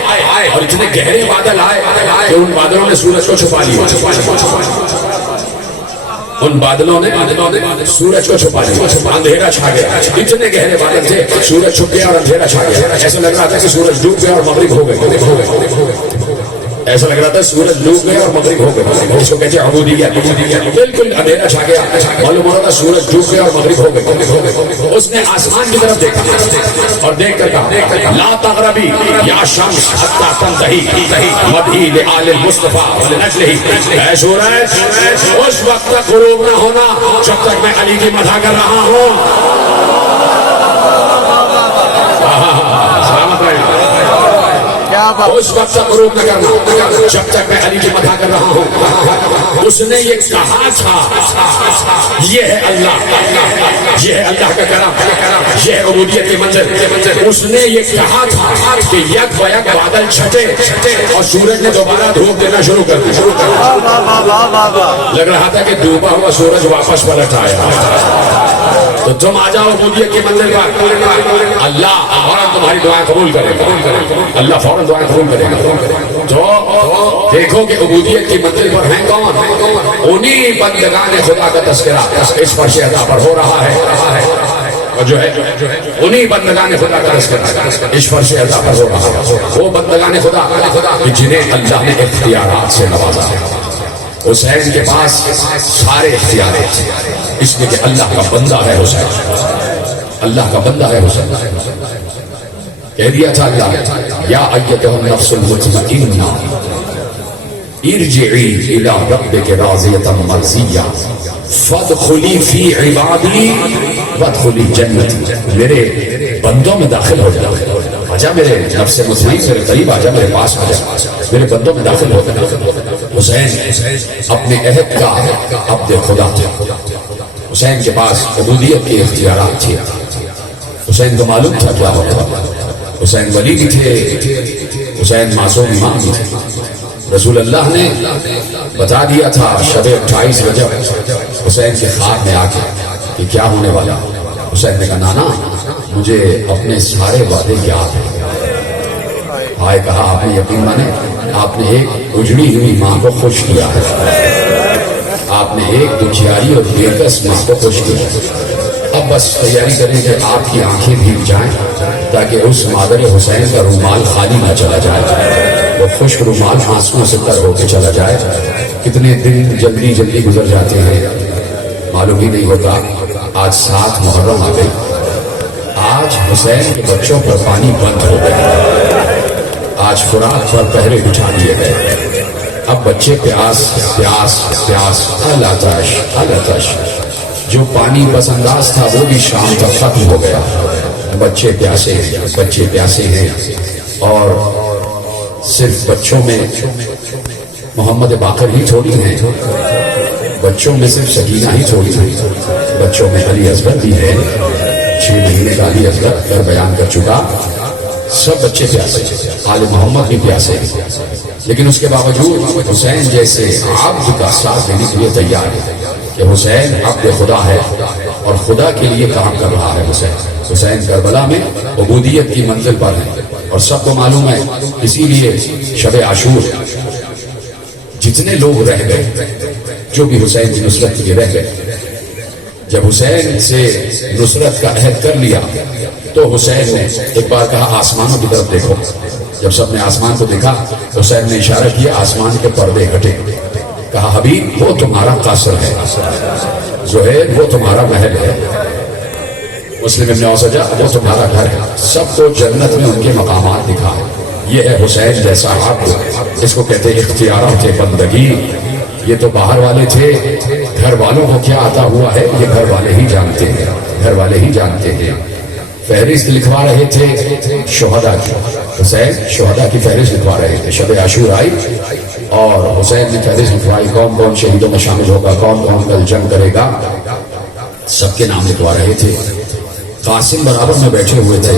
اور اتنے گہرے بادل آئے کہ ان بادلوں نے سورج کو چھپا لیا. ان بادلوں نے سورج کو چھپا لیا, اندھیرا چھا گیا. اتنے گہرے بادل تھے, سورج چھپ گیا اور اندھیرا چھا گیا. ایسا لگ رہا تھا کہ سورج ڈوب گیا اور مغرب ہو گئے. ایسا لگ رہا تھا سورج ڈوب گیا اور مغرب ہو گئے. اس کو کہتے ہیں عبودیت. بالکل اندھیرا چھا گیا, معلوم ہو رہا تھا سورج ڈوب گیا اور مغرب ہو گئے. اس نے آسمان کی طرف دیکھا اور دیکھ کر کہا لا تغربی یا شمس حتی تنتہی مدحی لآل المصطفیٰ ولنجلہ. اے سورج اس وقت تک غروب نہ ہونا جب تک میں علی کی مدح کر رہا ہوں. سلامت رہے. اس وقت تک غروب نہ کرنا جب تک میں علی کی مدح کر رہا ہوں. اس نے یہ کہا تھا یہ ہے اللہ, یہ ہے اللہ کا کرم, یہ ہے عبودیت کی منزل. اس نے یہ کہا تھا کہ یک بیک بادل چھٹے اور سورج نے دوبارہ دھوپ دینا شروع کر دیا. لگ رہا تھا کہ ڈوبا ہوا سورج واپس پلٹ آیا. تو تم آ جاؤ عبودیت کی منزل پر, اللہ فوراً تمہاری دعائیں قبول کرے گا, اللہ فوراً دعائیں قبول کرے گا. تو دیکھو کہ عبودیت کی منزل پر ہیں کون, انہی بندگان خدا کا تذکرہ اس فرش عطا پر ہو رہا ہے. اور جو ہے انہی بندگان خدا کا تذکرہ اس فرش عطا پر ہو رہا ہے. وہ بندگان خدا کہ جنہیں اللہ نے اختیارات سے نوازا ہے. حسین کے پاس سارے اختیارات تھے, اس لیے کہ اللہ کا بندہ ہے حسین, اللہ کا بندہ ہے حسین. کہہ دیا تھا اللہ یا ایتھا النفس المطمئنہ ارجعی الی ربک راضیۃ مرضیہ فادخلی فی عبادی وادخلی جنتی. میرے بندوں میں داخل ہو جا, آجا میرے نفس مطمئن, میرے قریب آجا, میرے پاس آجا, میرے بندوں میں داخل ہو جا. حسین اپنے عہد کا عبد خدا تھا. حسین کے پاس عبودیت کے اختیارات تھے. حسین کو معلوم تھا کیا ہوگا. حسین ولی بھی تھے, حسین معصوم امام بھی تھے. رسول اللہ نے بتا دیا تھا شب 28 رجب حسین کے خواب میں آ کے کہ کیا ہونے والا. حسین نے کہا نانا مجھے اپنے سارے وعدے یاد ہیں. آئے کہا آپ نے یقین مانے, آپ نے ایک اجڑی ہوئی ماں کو خوش کیا ہے, آپ نے ایک دکھیاری اور بےکس ماں کو خوش کیا ہے. اب بس تیاری کریں کہ آپ کی آنکھیں بھیگ جائیں تاکہ اس مادر حسین کا رومال خالی نہ چلا جائے, وہ خشک رومال آنسوؤں سے تر ہو کے چلا جائے. کتنے دن جلدی جلدی گزر جاتے ہیں, معلوم ہی نہیں ہوتا. آج 7 محرم آ گئی, آج حسین کے بچوں پر پانی بند ہو گیا, آج فرات پر پہرے بچھا دیے گئے. اب بچے پیاس پیاس پیاس الاتش الاتش. جو پانی بس انداز تھا وہ بھی شام تک ختم ہو گیا. بچے پیاسے ہیں, بچے پیاسے ہیں. اور صرف بچوں میں محمد باقر ہی تھوڑی ہیں, بچوں میں صرف سکینہ ہی تھوڑی ہیں, بچوں میں علی اصغر بھی ہے. 6 مہینے کا علی اصغر کر بیان کر چکا. سب بچے پیاسے, آل محمد بھی پیاسے, لیکن اس کے باوجود حسین جیسے عبد کا ساتھ دینے کے لیے تیار ہے کہ حسین عبد خدا ہے اور خدا کے لیے کام کر رہا ہے. حسین کربلا میں عبودیت کی منزل پر ہے اور سب کو معلوم ہے. اسی لیے شب عاشور جتنے لوگ رہ گئے, جو بھی حسین کی نصرت کے لیے رہ گئے, جب حسین سے نصرت کا عہد کر لیا تو حسین نے ایک بار کہا آسمانوں کی طرف دیکھو. جب سب نے آسمان کو دیکھا حسین نے اشارہ کیا آسمان کے پردے ہٹے. کہا حبیب وہ تمہارا قصر ہے, زہیر وہ تمہارا محل ہے, مسلم ابن اوسجہ وہ تمہارا گھر ہے. سب کو جنت میں ان کے مقامات دکھا. یہ ہے حسین جیسا عبد, اس کو کہتے ہیں اختیارات بندگی. یہ تو باہر والے تھے, گھر والوں کو کیا عطا ہوا ہے یہ گھر والے ہی جانتے ہیں, گھر والے ہی جانتے ہیں. فہرست لکھوا رہے تھے شہداء کی, حسین شہداء کی فہرست لکھوا رہے تھے. شب عاشور آئی اور حسین نے فہرست لکھوائی, کون کون شہیدوں میں شامل ہوگا, کون کون کل جنگ کرے گا, سب کے نام لکھوا رہے تھے. قاسم برابر میں بیٹھے ہوئے تھے,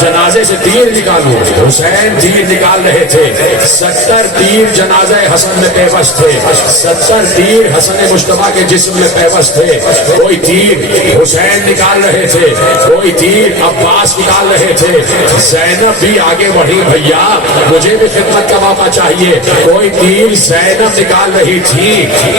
جنازے سے تیر نکالو. حسین تیر نکال رہے تھے. 70 تیر جنازہ حسن میں پیوست تھے. 70 تیر حسن مجتبیٰ کے جسم میں پیوست تھے. کوئی تیر حسین نکال رہے تھے, کوئی تیر عباس نکال رہے تھے. زینب بھی آگے بڑھی, بھیا مجھے بھی خدمت کا موقع چاہیے. کوئی تیر زینب نکال رہی تھی.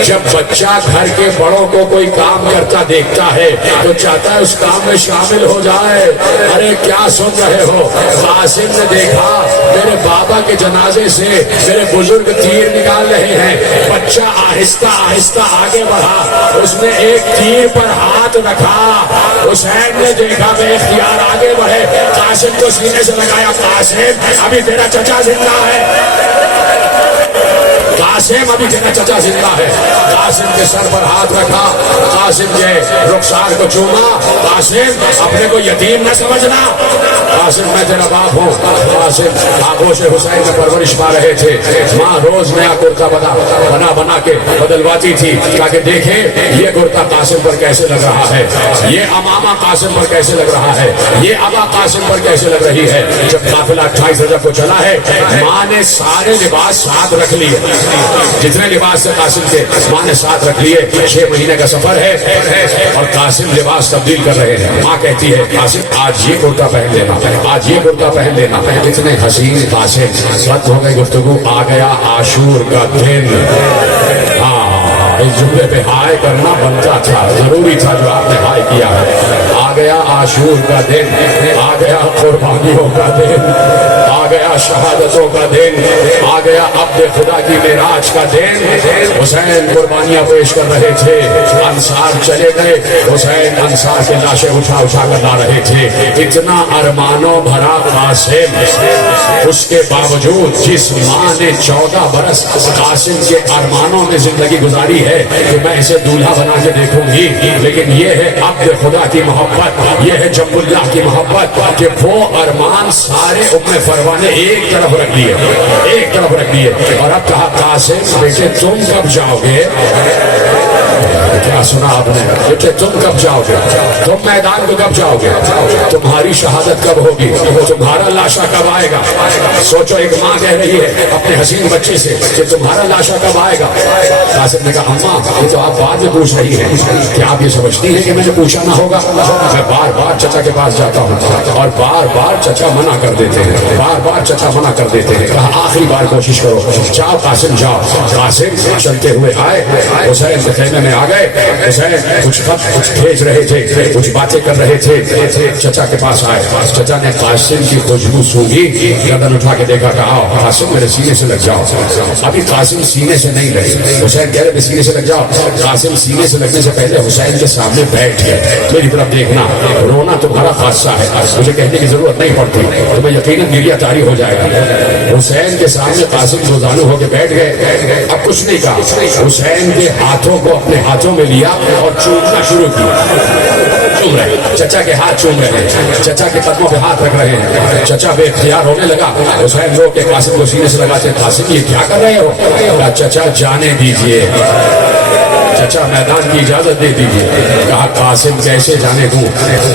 جب بچہ گھر کے بڑوں کو کوئی کام کرتا دیکھتا ہے تو چاہتا ہے اس کام میں شامل ہو جائے. ارے کیا سن رہے ہو؟ قاسم نے دیکھا میرے بابا کے جنازے سے میرے بزرگ تیر نکال رہے ہیں. بچہ آہستہ آہستہ آگے بڑھا, اس نے ایک تیر پر ہاتھ رکھا. حسین نے دیکھا بے اختیار آگے بڑھے, قاسم کو سینے سے لگایا. قاسم ابھی تیرا چچا زندہ ہے, قاسم ابھی تیرا چچا زندہ ہے. قاسم کے سر پر ہاتھ رکھا, قاسم کے رخسار کو چوما. قاسم اپنے کو یتیم نہ سمجھنا, قاسم میں تیرا باپ ہوں. قاسم آغوش حسین میں پرورش پا رہے تھے. ماں روز نیا کرتا بنا کے بدلواتی تھی تاکہ دیکھیں یہ کرتا قاسم پر کیسے لگ رہا ہے, یہ امامہ قاسم پر کیسے لگ رہا ہے, یہ ابا قاسم پر کیسے لگ رہی ہے. جب قافلہ 28 رجب کو چلا ہے, ماں نے سارے لباس ساتھ رکھ لیے. جتنے لباس سے قاسم کے ماں نے ساتھ رکھ لیے. 6 مہینے کا سفر ہے اور قاسم لباس تبدیل کر رہے ہیں. ماں کہتی ہے قاسم آج یہ کرتا پہن لینا, آج یہ کرتا پہن لینا. اتنے حسین قاسم. ختم ہو گئی گفتگو. آ گیا عاشور کا دن. اس جملے پہ ہائے کرنا بنتا تھا, ضروری تھا جو آپ نے ہائے کیا ہے. آ گیا عاشور کا دن, آ گیا قربانیوں کا دن, آ گیا شہادتوں کا دن, آ گیا عبد خدا کی معراج کا دن. حسین قربانیاں پیش کر رہے تھے, انصار چلے گئے. حسین انصار کے لاشیں اٹھا کر لا رہے تھے. اتنا ارمانوں بھرا قاسم, اس کے باوجود جس ماں نے 14 برس قاسم کے ارمانوں میں زندگی گزاری ہے کہ میں اسے دولہا بنا کے دیکھوں گی, لیکن یہ ہے عبد خدا کی محبت, یہ ہے جنب اللہ کی محبت کہ وہ ارمان سارے ام فروا نے ایک طرف رکھ دیے, ایک طرف رکھ دیے. اور اب کہا قاسم بیٹے تم کب جاؤ گے؟ کیا سنا آپ نے؟ بیٹے تم کب جاؤ گے؟ تم میدان کو کب جاؤ گے؟ تمہاری شہادت کب ہوگی؟ تمہارا لاشا کب آئے گا؟ سوچو, ایک ماں کہہ رہی ہے اپنے حسین بچے سے کہ تمہارا لاشا کب آئے گا. قاسم نے کہا اماں یہ تو آپ بعد میں پوچھ رہی ہیں, کیا آپ یہ سمجھتی ہیں کہ مجھے پوچھا نہ ہوگا؟ میں بار بار چچا کے پاس جاتا ہوں اور بار بار چچا منع کر دیتے ہیں, بار بار چچا منع کر دیتے ہیں. کہا آخری بار کوشش کرو, جاؤ قاسم جاؤ. قاسم چلتے ہوئے آئے, حسین کے خیمے میں آ گئے. حسین کچھ خط بھیج رہے تھے, کچھ باتیں کر رہے تھے. چچا کے پاس آئے, چچا نے قاسم کی خوشبو سونگھی, گردن اٹھا کے دیکھا, کہا قاسم میرے سینے سے لگ جاؤ. ابھی قاسم سینے سے نہیں لگے. حسین کہہ رہے سینے سے لگ جاؤ. قاسم سینے سے لگنے سے پہلے حسین کے سامنے بیٹھ گئے. میری طرف دیکھنا, رونا تمہارا خاصہ ہے, مجھے کہنے کی ضرورت نہیں پڑتی, تمہیں یقیناً گریہ طاری ہو جائے گا. حسین کے سامنے قاسم روزانو ہو کے بیٹھ گئے. اب کچھ نہیں کہا. حسین کے ہاتھوں کو اپنے ہاتھوں میں لیا اور چومنا شروع کیا. چوم رہے, چچا کے ہاتھ چوم رہے ہیں, چچا کے قدموں پہ ہاتھ رکھ رہے ہیں. چچا بے اختیار ہونے لگا. حسین رو کے قاسم کو سینے سے لگاتے, قاسم یہ کیا کر رہے ہو؟ کہا چچا جانے دیجئے, چچا میدان کی اجازت دے دیجئے. کہا قاسم کیسے جانے دوں؟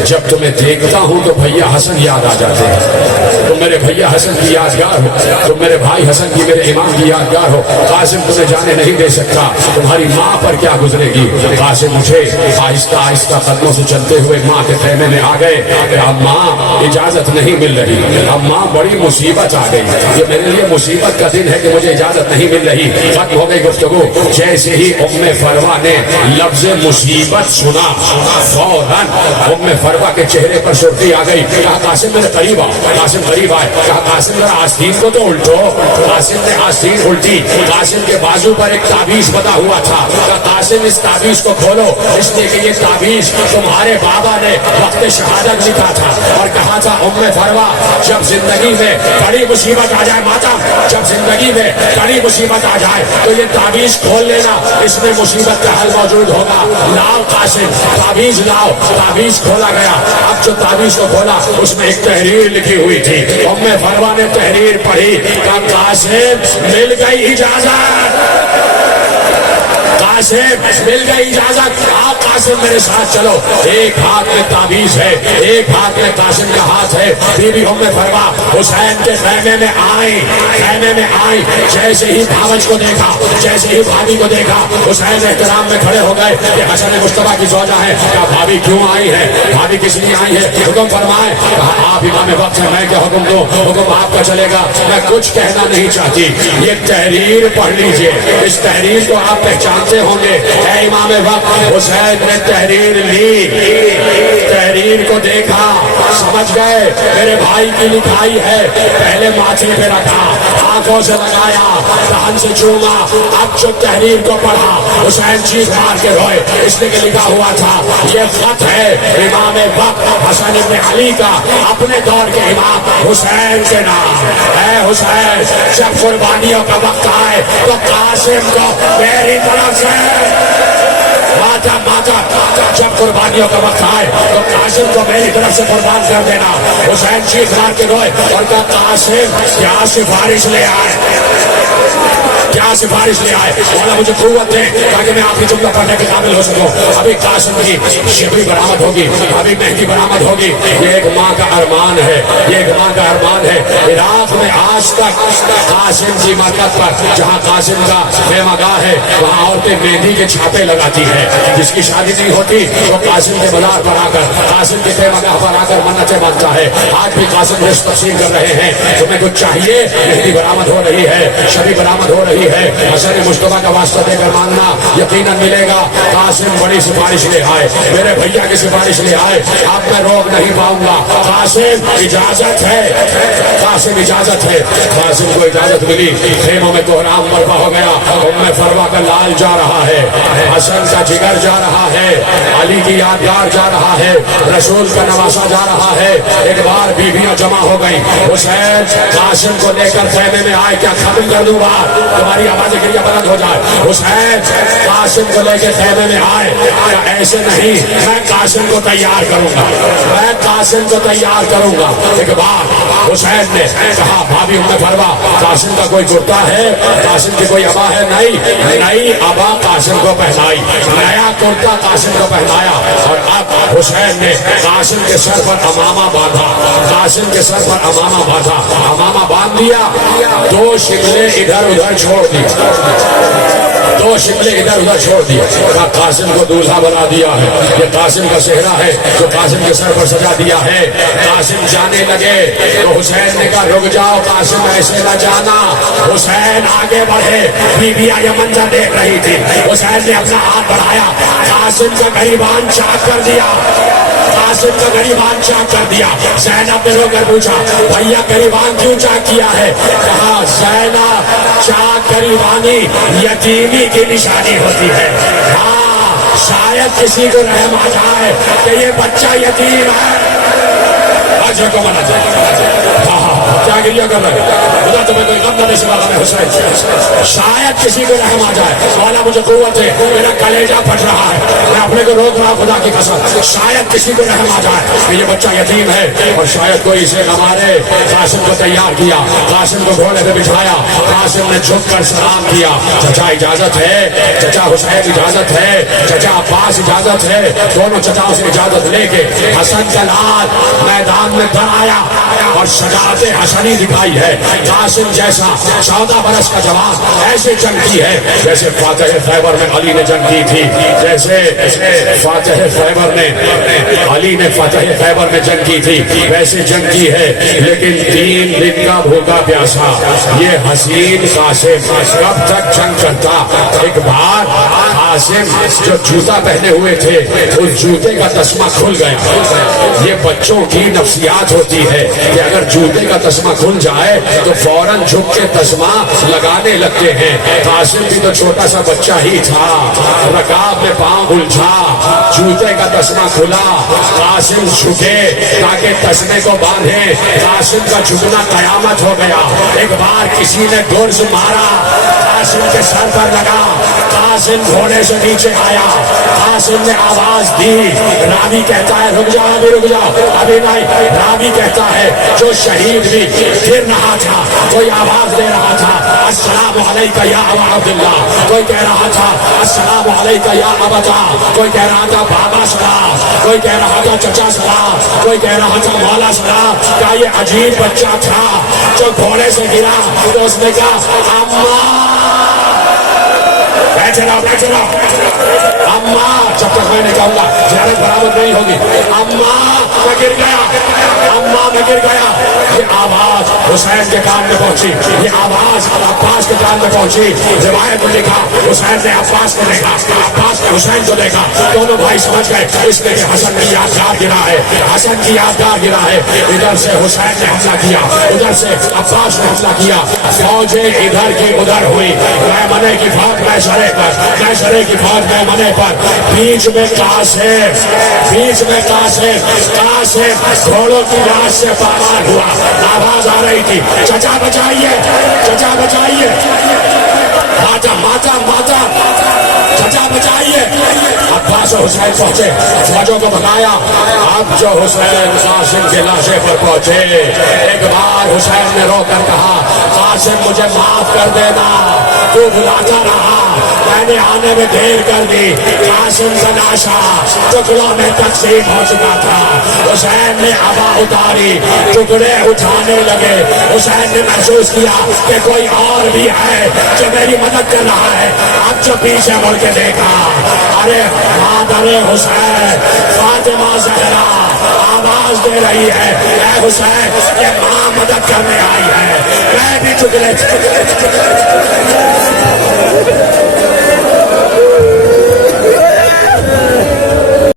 جب تمہیں دیکھتا ہوں تو بھیا حسن یاد آ جاتے ہیں. تم میرے بھیا حسن کی یادگار ہو, تم میرے بھائی حسن کی, میرے امام کی یادگار ہو. قاسم تمہیں جانے نہیں دے سکتا. تمہاری ماں پر کیا گزرے گی؟ قاسم اٹھے, آہستہ آہستہ قدموں سے چلتے ہوئے ماں کے خیمے میں آ گئے. اب ماں اجازت نہیں مل رہی, اب ماں بڑی مصیبت آ گئی. یہ میرے لیے مصیبت کا دن ہے کہ مجھے اجازت نہیں مل رہی. ختم ہو گئی گفتگو. جیسے ہی ام فروا نے لفظ مصیبت سنا, فوراً ام فروا کے چہرے پر سرخی آ گئی. کہا قاسم میرے قریب آؤ. قاسم قریب آئے. کہا قاسم ذرا آستین کو تو الٹو. قاسم نے آستین الٹی. قاسم کے بازو پر ایک تعویذ بنا ہوا تھا. کہا قاسم اس تعویذ کو کھولو, اس لیے کہ یہ تعویذ تمہارے بابا نے وقت شہادت لکھا تھا اور کہا تھا ام فروا جب زندگی میں بڑی مصیبت آ جائے, ماتا جب زندگی میں بڑی مصیبت آ جائے تو یہ تعویذ کھول لینا, اس میں مصیبت کا حل موجود ہوگا. لاؤ قاسم تعویذ لاؤ. تعویذ کھولا گیا. اب جو تعویذ کو کھولا اس میں ایک تحریر لکھی ہوئی تھی. ام فروا نے تحریر پڑھی. کہا قاسم مل گئی اجازت. قاسم مل گئی اجازت، آپ قاسم میرے ساتھ چلو۔ ایک ہاتھ میں تعویذ ہے، ایک ہاتھ میں قاسم کا ہاتھ ہے۔ بی بی ام فرما حسین کے خیمے میں آئیں، خیمے میں آئیں۔ جیسے ہی بھاوج کو دیکھا، جیسے ہی بھابھی کو دیکھا، حسین احترام میں کھڑے ہو گئے کہ حسن مصطفیٰ کی زوجہ ہے، کیا بھابھی کیوں آئی ہے، بھابھی کس لیے آئی ہے، حکم فرمائے۔ کہا آپ امام وقت ہیں، میں کیا حکم دوں، حکم آپ کا چلے گا، میں کچھ کہنا نہیں چاہتی۔ یہ تحریر پڑھ لیجئے، اس تحریر کو آپ پہچانتے ہوں گے۔ اے امام وقت، حسین نے تحریر لی، تحریر کو دیکھا، سمجھ گئے میرے بھائی کی لکھائی ہے۔ پہلے ماتھے پہ رکھا، آنکھوں سے لگایا، دہن سے چوما، اب جو تحریر کو پڑھا حسین چیخ مار کے روئے، اس لیے کہ لکھا ہوا تھا یہ خط ہے امام وقت حسن ابن علی کا، اپنے دور کے امام حسین کے نام۔ اے حسین، جب قربانیوں کا وقت آئے تو قاسم کو میری طرف سے ماتا جب قربانیوں کا وقت آئے تو قاسم کو میری طرف سے قربان کر دینا۔ حسین چیخ مار کے روئے اور کہا قاسم کیا سفارش لے آئے، کیا سفارش لے آئے، مولا مجھے قوت دے تاکہ میں آپ کی جملہ پڑھنے کے قابل ہو سکوں۔ ابھی قاسم کی شبری برآمد ہوگی، ابھی مہندی برآمد ہوگی۔ یہ ایک ماں کا ارمان ہے، یہ ایک ماں کا ارمان ہے۔ عراق میں آج تک قاسم کی مرکز پر جہاں قاسم کا خیمہ گاہ ہے وہاں عورتیں مہندی کے چھاپے لگاتی ہیں۔ جس کی شادی نہیں ہوتی وہ قاسم کے بازار پر آ کر، قاسم کے خیمہ گاہ پر آ کر منتیں مانگتا ہے۔ آج بھی قاسم رزق تقسیم کر رہے ہیں، تمہیں کچھ چاہیے، مہندی برآمد ہو رہی ہے، شبی برآمد ہو رہی ہے، حسن مصطفیٰ کا واسطہ دے کر مانگنا یقیناً ملے گا۔ قاسم بڑی سفارش لے آئے، میرے بھیا کی سفارش لے آئے، اب میں روک نہیں پاؤں گا۔ قاسم اجازت ہے، قاسم اجازت ہے۔ قاسم کو اجازت ملی، خیموں میں کوہرام برپا ہو گیا۔ ام فروا کا لال جا رہا ہے، حسن کا جگر جا رہا ہے، علی کی یادگار جا رہا ہے، رسول کا نواسا جا رہا ہے۔ ایک بار بیویاں جمع ہو گئی، حسین قاسم کو لے کر خیمے میں آئے، کیا ختم کر دوں بات، تمہاری آوازیں گریہ بلند ہو جائے۔ حسین قاسم کو لے کے خیمے میں آئے، ایسے نہیں، میں قاسم کو تیار کروں گا، میں قاسم کو تیار کروں گا۔ ایک بار حسین نے کہا بھابھی ام فروا قاسم کا کوئی کرتا ہے، قاسم کی کوئی ابا ہے؟ نہیں، نئی ابا قاسم کو پہنائی، نیا کرتا قاسم کو پہنایا، اور اب حسین نے قاسم کے سر پر امامہ باندھا، قاسم کے سر پر امامہ باندھا، امامہ باندھ دیا، دو شکلیں ادھر ادھر چھوڑ دی، دو شکلیں ادھر ادھر چھوڑ دی۔ قاسم کو دولہا بنا دیا ہے، یہ قاسم کا صحرا ہے جو قاسم کے سر پر سجا دیا ہے۔ قاسم جانے لگے تو حسین نے کہا رک جاؤ قاسم، ایسے نہ جانا۔ حسین آگے بڑھے، بیویاں یہ منظر دیکھ رہی تھی، حسین نے اپنا ہاتھ بڑھایا، قاسم کا گریبان چاک کر دیا، قاسم کا گریبان چاک کر دیا۔ زینب نے رو کر پوچھا بھیا گریبان کیوں چاک کیا ہے؟ کہا زینب چاک گریبانی یتیمی کی نشانی ہوتی ہے، ہاں شاید کسی کو رحم آ جائے کہ یہ بچہ یتیم ہے، اجر کو منا جائے۔ کیا گریہ کر رہے خدا تمہیں کوئی غم نہ دے سوا غم حسین، شاید کسی کو رحم آ جائے۔ مولا مجھے قوت ہے، میرا کلیجہ پھٹ رہا ہے، میں اپنے کو روک رہا خدا کی قسم، شاید کسی کو رحم آ جائے کہ یہ بچہ یتیم ہے اور شاید کوئی اسے ہمارے قاسم کو تیار کیا، قاسم کو گھوڑے پہ بٹھایا، قاسم نے جھک کر سلام کیا، چچا اجازت ہے، چچا حسین اجازت ہے، چچا عباس اجازت ہے۔ دونوں چچاؤں سے اجازت لے کے حسن کا لال میدان میں در آیا اور شجاعت حسنی دکھائی ہے۔ قاسم جیسا 14 برس کا جوان ایسے جنگ کی ہے جیسے فاتح خیبر میں علی نے جنگ کی تھی، جیسے فاتح خیبر نے علی نے فاتح خیبر میں جنگ کی تھی ویسے جنگ کی ہے۔ لیکن 3 دن کا بھوکا پیاسا یہ حسین قاسم کب تک جنگ کرتا؟ ایک بار قاسم جو جوتا پہنے ہوئے تھے اس جوتے کا تسمہ کھل گیا۔ یہ بچوں کی نفسیات ہوتی ہے کہ اگر جوتے کا تسمہ کھل جائے تو فوراً جھک کے تسمہ لگانے لگتے ہیں۔ قاسم بھی تو چھوٹا سا بچہ ہی تھا، رکاب میں پاؤں الجھا، جوتے کا تسمہ کھلا، قاسم جھکے تاکہ تسمے کو باندھے، قاسم کا جھکنا قیامت ہو گیا۔ ایک بار کسی نے گرز مارا، قاسم کے سر پر لگا، قاسم گھوڑے سے نیچے آیا، قاسم نے آواز دی، راوی کہتا ہے رک جا ابھی نہیں، راوی کہتا ہے جو شہید بھی گر رہا تھا کوئی آواز دے رہا تھا السلام علیکہ یا ابا عبداللہ، کوئی کہہ رہا تھا السلام علیکہ یا ابتا، کوئی کہہ رہا تھا بابا سلام، کوئی کہہ رہا تھا چچا سلام، کوئی کہہ رہا تھا مولا سلام۔ کیا یہ عجیب بچہ تھا جو گھوڑے سے گرا تو اس نے کہا اماں بیٹھے رہو اماں، جب تک میں نے کہوں گا زیارت برابر نہیں ہوگی، اماں میں گر گیا، اماں میں گر گیا۔ یہ آواز حسین کے کان میں پہنچی، یہ آواز عباس کے کان میں پہنچی۔ روایت میں لکھا حسین نے عباس کو دیکھا، عباس نے حسین کو دیکھا، دونوں بھائی سمجھ گئے اس نے کہ حسن کی یادگار گرا ہے، حسن کی یادگار گرا ہے۔ ادھر سے حسین نے حملہ کیا، ادھر سے عباس نے حملہ کیا، فوجیں ادھر کی ادھر ہوئی، میمنے کی فوج میسرے پر، میسرے کی فوج میمنے پر، بیچ میں قاسم، بیچ میں قاسم گھوڑوں کی لاش سے پامال ہوا۔ آواز آ رہی تھی چچا بچائیے، چچا بچائیے، ماتا چچا بچائیے۔ عباس و حسین پہنچے، فوجوں کو بتایا۔ اب جو حسین قاسم کی لاشیں پر پہنچے، ایک بار حسین نے رو کر کہا قاسم مجھے معاف کر دینا، تو بلاتا رہا، میں نے آنے میں دیر کر دی۔ قاسم کا لاشا ٹکڑوں میں تقسیم ہو چکا تھا۔ حسین نے عبا اتاری، ٹکڑے اٹھانے لگے۔ حسین نے محسوس کیا کہ کوئی اور بھی ہے جو میری مدد کر رہا ہے۔ اب جو پیچھے مڑ کے دیکھا، ارے مادر حسین فاطمہ زہرا آواز دے رہی ہے اے حسین، یہ ماں مدد کرنے آئی ہے، میں بھی ٹکڑے